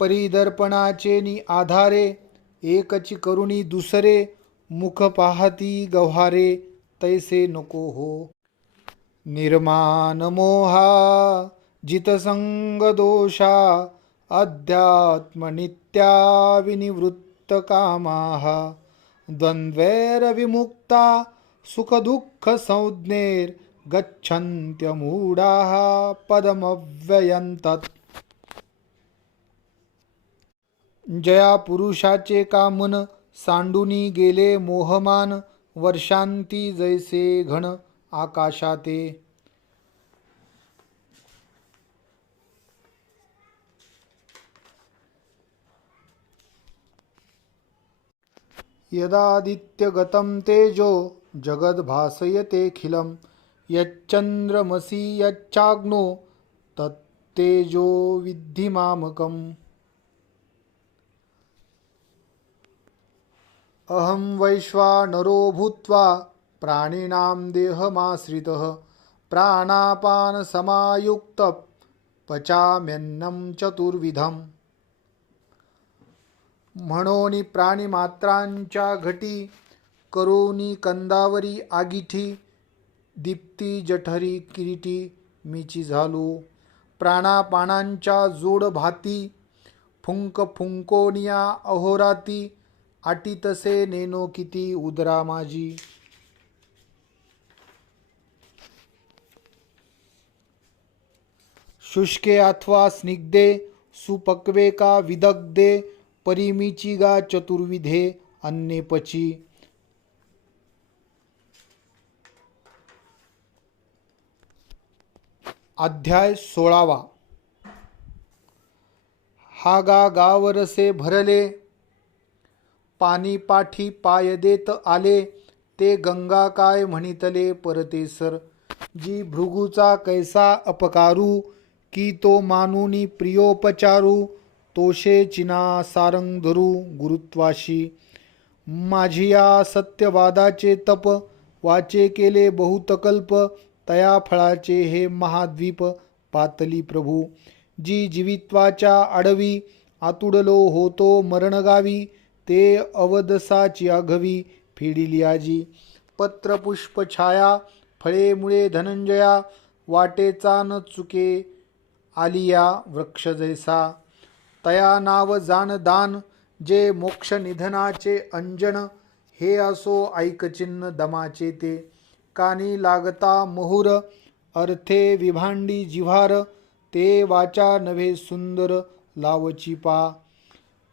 परिदर्पणाचे नि आधारे, एकची करुणी दुसरे, मुख पाहती गव्हारे, तैसे नको हो. निर्माण मोहा जितसंग दोषा, अध्यात्म नित्या विनिवृत्त कामाः. द्वंद्वैर विमुक्ता सुख दुःख संज्ञेर, गच्छन्त्यमूढाः पदमव्ययं तत्. जया पुरुषाचे कामन, सांडूनी गेले मोहमान, वर्षांती जैसे घन आकाशाते. यदादित्यगतं तेजो जगद्भासयतेऽखिलं, यच्चंद्रमसि यच्चाग्नो तत्तेजो विद्धि मामकम्. अहं वैश्वानरो भूत्वा प्राणिनां देहमाश्रितः, प्राणापान समायुक्त पचाम्यन्नं चतुर्विधम्. म्हणोनी प्राणिमात्रांच्या घटी, करोनी कंदावरी आगिठी, दीप्ती जठरी किरीटी मीची झालो. प्राणापानांच्या जोड भाती, फुंक फुंकोनिया अहोराती, आटी तसे नेनो किती उदरा माझी. शुष्के अथवा स्निग्धे, सुपक्वे का विदग्धे, परिमीची गा चतुर्विधे अन्ने पची. अध्याय 16. हा गा गावरसे भरले, पाणी पाठी पाय देत आले, ते गंगा काय म्हणितले परतेसर. जी भृगूचा कैसा अपकारू, की तो मानुनी प्रियोपचारू, तोषे चिना सारंग धरू गुरुत्वाशी. माझिया सत्यवादाचे तप, वाचे केले बहुतकल्प, तया फळाचे हे महाद्वीप पातली प्रभू. जी जीवित्वाच्या आडवी, आतुडलो होतो मरणगावी, ते अवदसाची आघवी फेडिली आजी. पत्रपुष्प छाया, फळे मुळे धनंजया, वाटेचा न चुके आलिया वृक्ष जैसा. तया नाव जाण दान, जे मोक्ष निधनाचे अंजन, हे असो ऐकचिन्ह दमाचे ते. कानी लागता महुर, अर्थे विभांडी जिव्हार, ते वाचा नव्हे सुंदर लावची पा.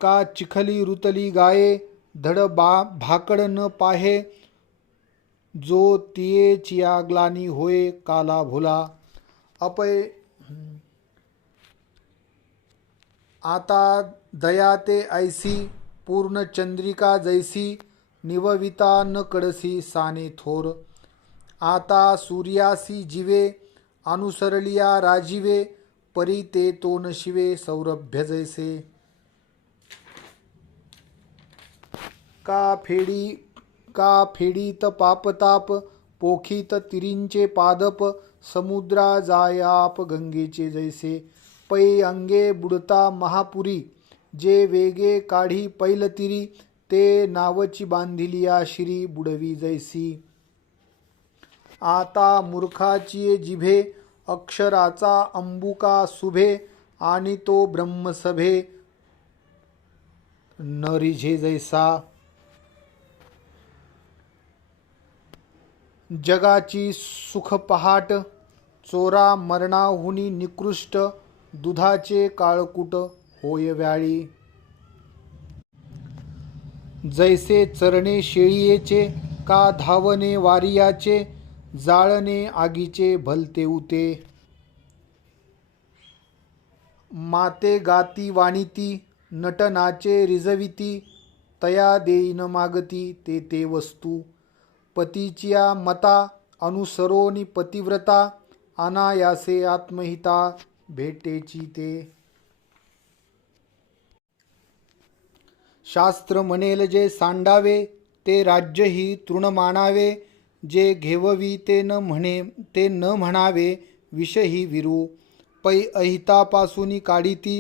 का चिखली रुतली गाये, धड भाकड न पाहे, जो तिये चिया ग्लानी होय काला भुला. अपय आता दयाते ऐसी, पूर्ण चंद्रिका जैसी, निवविता न कडसी साने थोर. आता सूर्यासी जीवे, अनुसरलिया राजीवे, परी ते तो नशिवे सौरभ्य जैसे. का फेडीत पापताप, पोखीत तिरींचे पादप, समुद्रा जायाप गंगेचे जैसे. पै अंगे बुडता महापुरी, जे वेगे काढी पैलतिरी ते नावची बांधिलिया शिरी बुडवी जैसी. आता मूर्खाची जिभे अक्षराचा अंबुका सुभे आणि तो ब्रह्मसभे न रिझे जैसा. जगाची सुख पहाट चोरा मरणाहुनी निकृष्ट दुधाचे काळकूट होय व्याळी. जैसे चरणे शेळीयेचे का धावणे वारियाचे जाळणे आगीचे भलते उते. माते गाती वाणिती नटनाचे रिजविती तया देईन मागती ते ते वस्तू. पतीचिया मता अनुसरोनी पतिव्रता अनायासे आत्महिता भेटेची ते. शास्त्र म्हणेल जे सांडावे ते राज्यही तृण मानावे. जे घेववी ते न म्हणावे विषही विरू. पै अहितापासूनी काढिती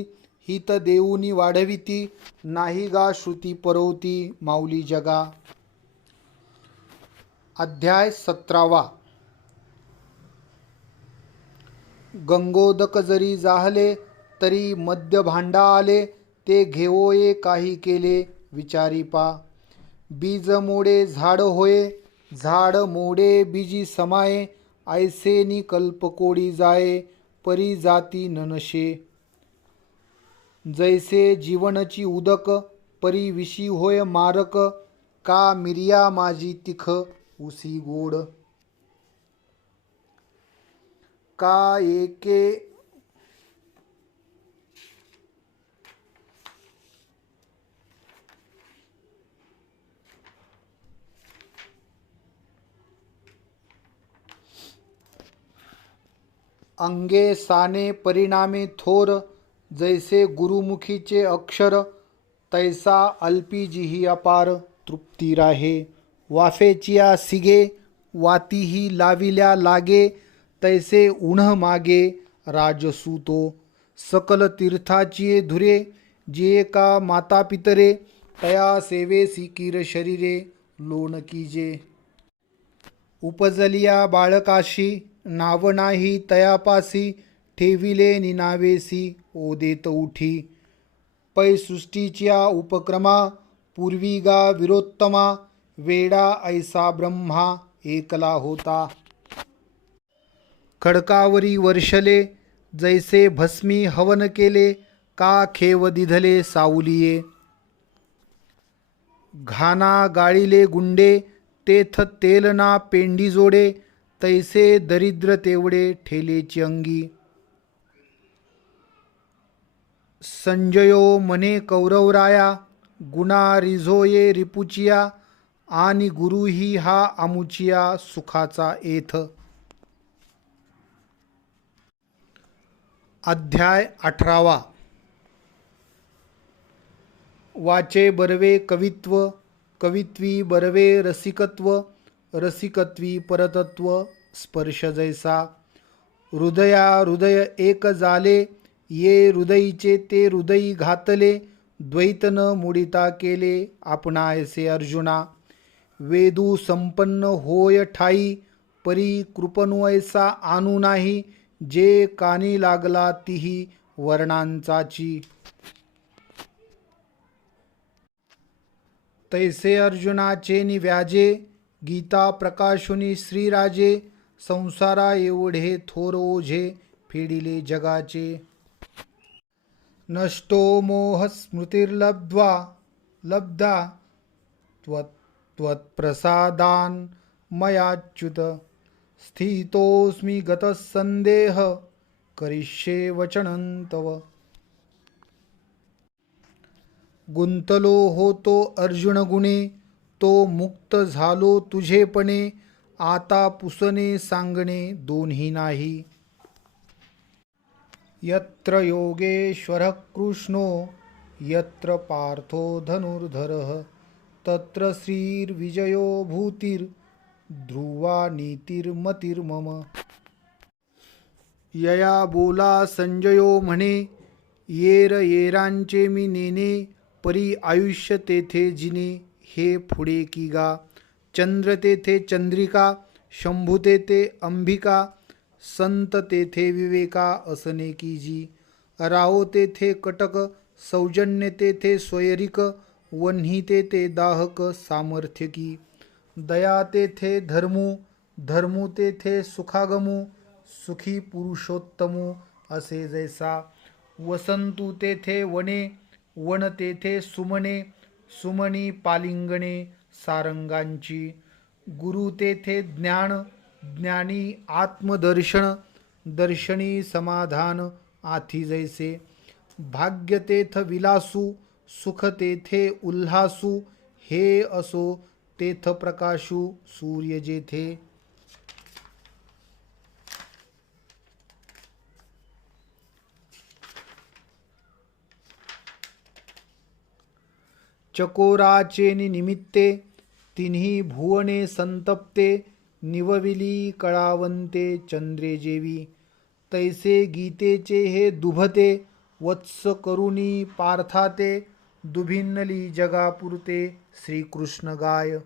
हित देऊनी वाढविती नाही गा श्रुती परवती माऊली जगा. अध्याय 17. गंगोदक जरी जाहले तरी मध्य भांडा आले ते घेवोये काही केले विचारी पा. बीज मोडे झाड होये झाड मोडे बीजी समाये ऐसेनी कल्पकोडी जाये परी जाती ननशे. जैसे जीवनची उदक परी विषी होय मारक का मिरिया माझी तिख उसी गोड. का एके अंगे साने परिणामे थोर जैसे गुरुमुखीचे अक्षर तैसा अल्पीजिही अपार तृप्ती राहे. वाफेचिया सिगे वातीही लाविल्या लागे तैसे उन्ह मागे राजसूतो. सकल तीर्थाचिये धुरे जिये का माता पितरे तया सेवेसी किर शरीरे लोण कीजे. उपजलिया बाळकाशी नाव नाही तयापासी ठेविले निनावेसी ओदेत उठी. पै सृष्टीच्या उपक्रमा पूर्वी गा विरोत्तमा वेडा ऐसा ब्रह्मा एकला होता. खडकावरी वर्षले जैसे भस्मी हवन केले का खेव दिधले सावलिये. घाना गाळिले गुंडे तेथ तेलना पेंडी जोडे तैसे दरिद्र तेवढे ठेलेची अंगी. संजयो मने कौरवराया गुणा रिझोये रिपुचिया आणि गुरुही हा अमुचिया सुखाचा एथ. अध्याय 18. वाचे बरवे कवित्व कवित्वी बरवे रसिकत्व रसिकत्वी परतत्व स्पर्श जैसा. हृदया हृदय एक झाले ये हृदयीचे ते हृदयी घातले द्वैत न मुडिता केले आपणायसे अर्जुना. वेदू संपन्न होय ठाई परी कृपणू ऐसा आणू नाही जे कानी लागला तिही वर्णांचाची. तैसे अर्जुनाचे निव्याजे गीता प्रकाशुनी श्रीराजे संसारा एवढे थोर ओझे फेडिले जगाचे. नष्टो मोह स्मृतिर्लब्ध्वा लब्धा त्वत्प्रसादान् मयाच्युत स्थितोऽस्मि गतः संदेह करिष्ये वचनं तव. गुंतलो होतो अर्जुन गुणे तो मुक्त झालो तुझेपणे आता पुसणे सांगणे दोन्ही नाही. यत्र योगेश्वरः कृष्णो यत्र पार्थो धनुर्धरः तत्र श्रीर्विजयो भूतिर्ध्रुवा नीतिर्मतिर्मम. यया बोला संजयो म्हणे येर येरांचे मी नेने, परी आयुष्य तेथे जिने, हे पुढे की गा. चंद्र तेथे चंद्रिका, शंभू तेथे अंबिका, संत तेथे विवेका असने की जी. राहो तेथे कटक, सौजन्य तेथे स्वैरिक, वन्ही तेथे दाहक सामर्थ्य की. दया तेथे धर्मू, धर्मू तेथे सुखागमू, सुखी पुरुषोत्तमू असे जैसा. वसंतू तेथे वने, वन तेथे सुमने, सुमनी पालिंगणे सारंगांची. गुरु तेथे ज्ञान, ज्ञानी आत्मदर्शन, दर्शनी समाधान आथी जैसे. भाग्य तेथ विलासू, सुख तेथे उल्हासू, हे असो तेथ प्रकाशू सूर्य जेथे. चकोराचे निमित्ते, तिन्ही भुवने संतप्ते, निवविली कळावंते चंद्रे जेवी. तैसे गीतेचे हे दुभते, वत्स करुणी पार्थाते, दुभिन्नली जगापुरते श्रीकृष्ण गाय.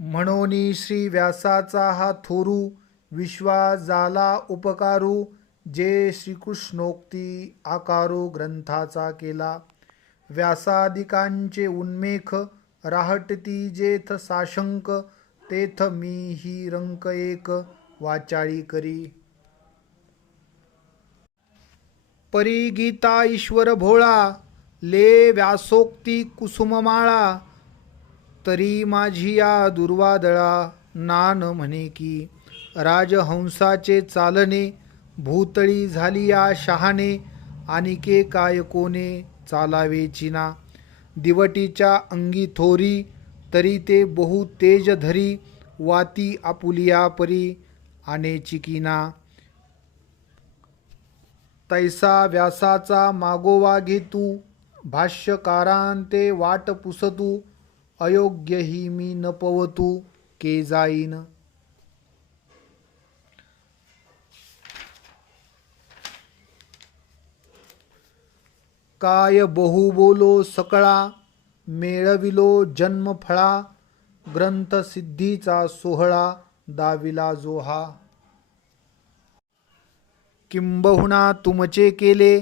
म्हणोनी श्री व्यासाचा हा थोरू, विश्वा झाला उपकारू, जे श्रीकृष्णोक्ती आकारो ग्रंथाचा केला. व्यासादिकांचे उन्मेख, राहटती जेथ साशंक, तेथ मी ही रंक एक वाचाळी करी. परी गीता ईश्वर भोळा, ले व्यासोक्ती कुसुममाळा, तरी माझी या दुर्वादळा, नान म्हणे की. राजहंसाचे चालणे, भूतळी झाली या शहाणे, आनिके काय कोणे चालावे चिना. दिवटीच्या अंगी थोरी, तरी ते बहु तेज धरी, वाती आपुलिया परी आने चिकिना. तैसा व्यासाचा मागोवा घेतू, भाष्यकारांते वाट पुसतू, अयोग्य ही मी न पवतू के जाईन. काय बहु बोलो सकळा, मेळविलो जन्मफळा, ग्रंथ सिद्धीचा सोहळा दाविला जो हा. किंबहुना तुमचे केले,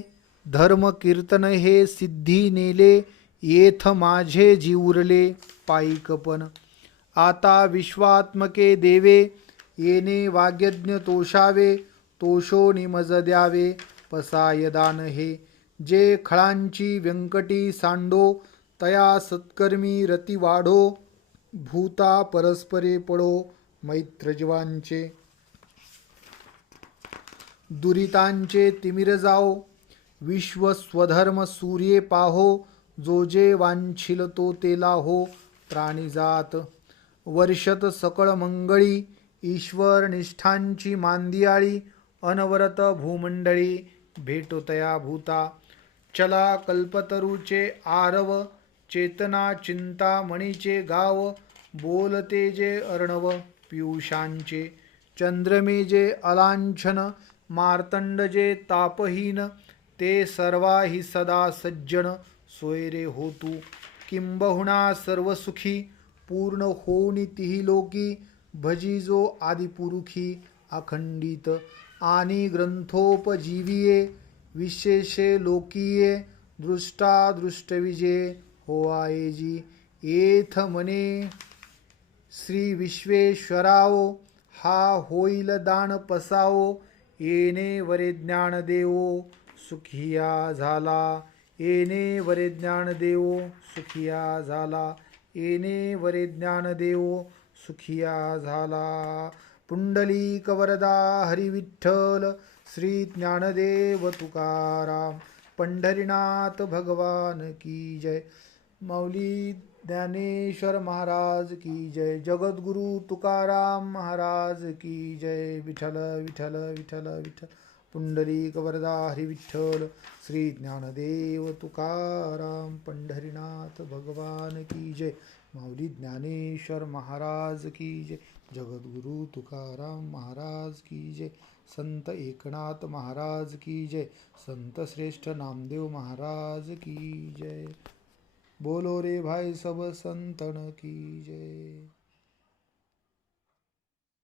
धर्म कीर्तन हे सिद्धी नेले, येथ माझे जीवरले पायिकपण. आता विश्वात्मके देवे, येणे वाग्यज्ञ तोषावे, तोषो निमज द्यावे पसाय दान हे. जे खळांची व्यंकटी सांडो, तया सत्कर्मी रती वाढो, भूता परस्परे पडो मैत्र जीवांचे. दुरितांचे तिमिर जाओ, विश्व स्वधर्म सूर्ये पाहो, जो जे वांछिल तो तेला हो प्राणीजात. वर्षत सकळ मंगळी, ईश्वर निष्ठांची मांदियाळी, अनवरत भूमंडळी भेटो तया भूता. चला कल्पतरूचे आरव, चेतना चिंतामणीचे गाव, बोलते जे अर्णव पियुषांचे. चंद्रमे जे अलांछन, मार्तंड जे तापहीन, ते सर्वाही सदा सज्जन सोयरे होतू. किंबहुना सर्वसुखी, पूर्ण होऊनी तिही लोकी, भजिजो आदिपुरुखी अखंडित. आणि ग्रंथोपजीविये, विशेषे लोकीये, दृष्टा दृष्टविजे होआये जी. येथ म्हणे श्री विश्वेश्वराओ, हा होईल दान पसाओ, येणे वरे ज्ञान देवो सुखिया झाला. येणे वरे ज्ञान देवो सुखिया झाला. येणे वरे ज्ञान देवो सुखिया झाला. पुंडलिक वरदा हरी विठ्ठल, श्री ज्ञानदेव तुकाराम, पंढरीनाथ भगवान की जय. माऊली ज्ञानेश्वर महाराज की जय. जगद्गुरु तुकाराम महाराज की जय. विठ्ठल विठ्ठल विठ्ठल विठ्ठल. पुंडलिक वरदा हरी विठ्ठल, श्री ज्ञानदेव तुकाराम, पंढरीनाथ भगवान की जय. माऊली ज्ञानेश्वर महाराज की जय. जगद्गुरु तुकाराम महाराज की जय, संत एकनाथ महाराज की जय, संत श्रेष्ठ नामदेव महाराज की जय। बोलो रे भाई सब संतन की जय।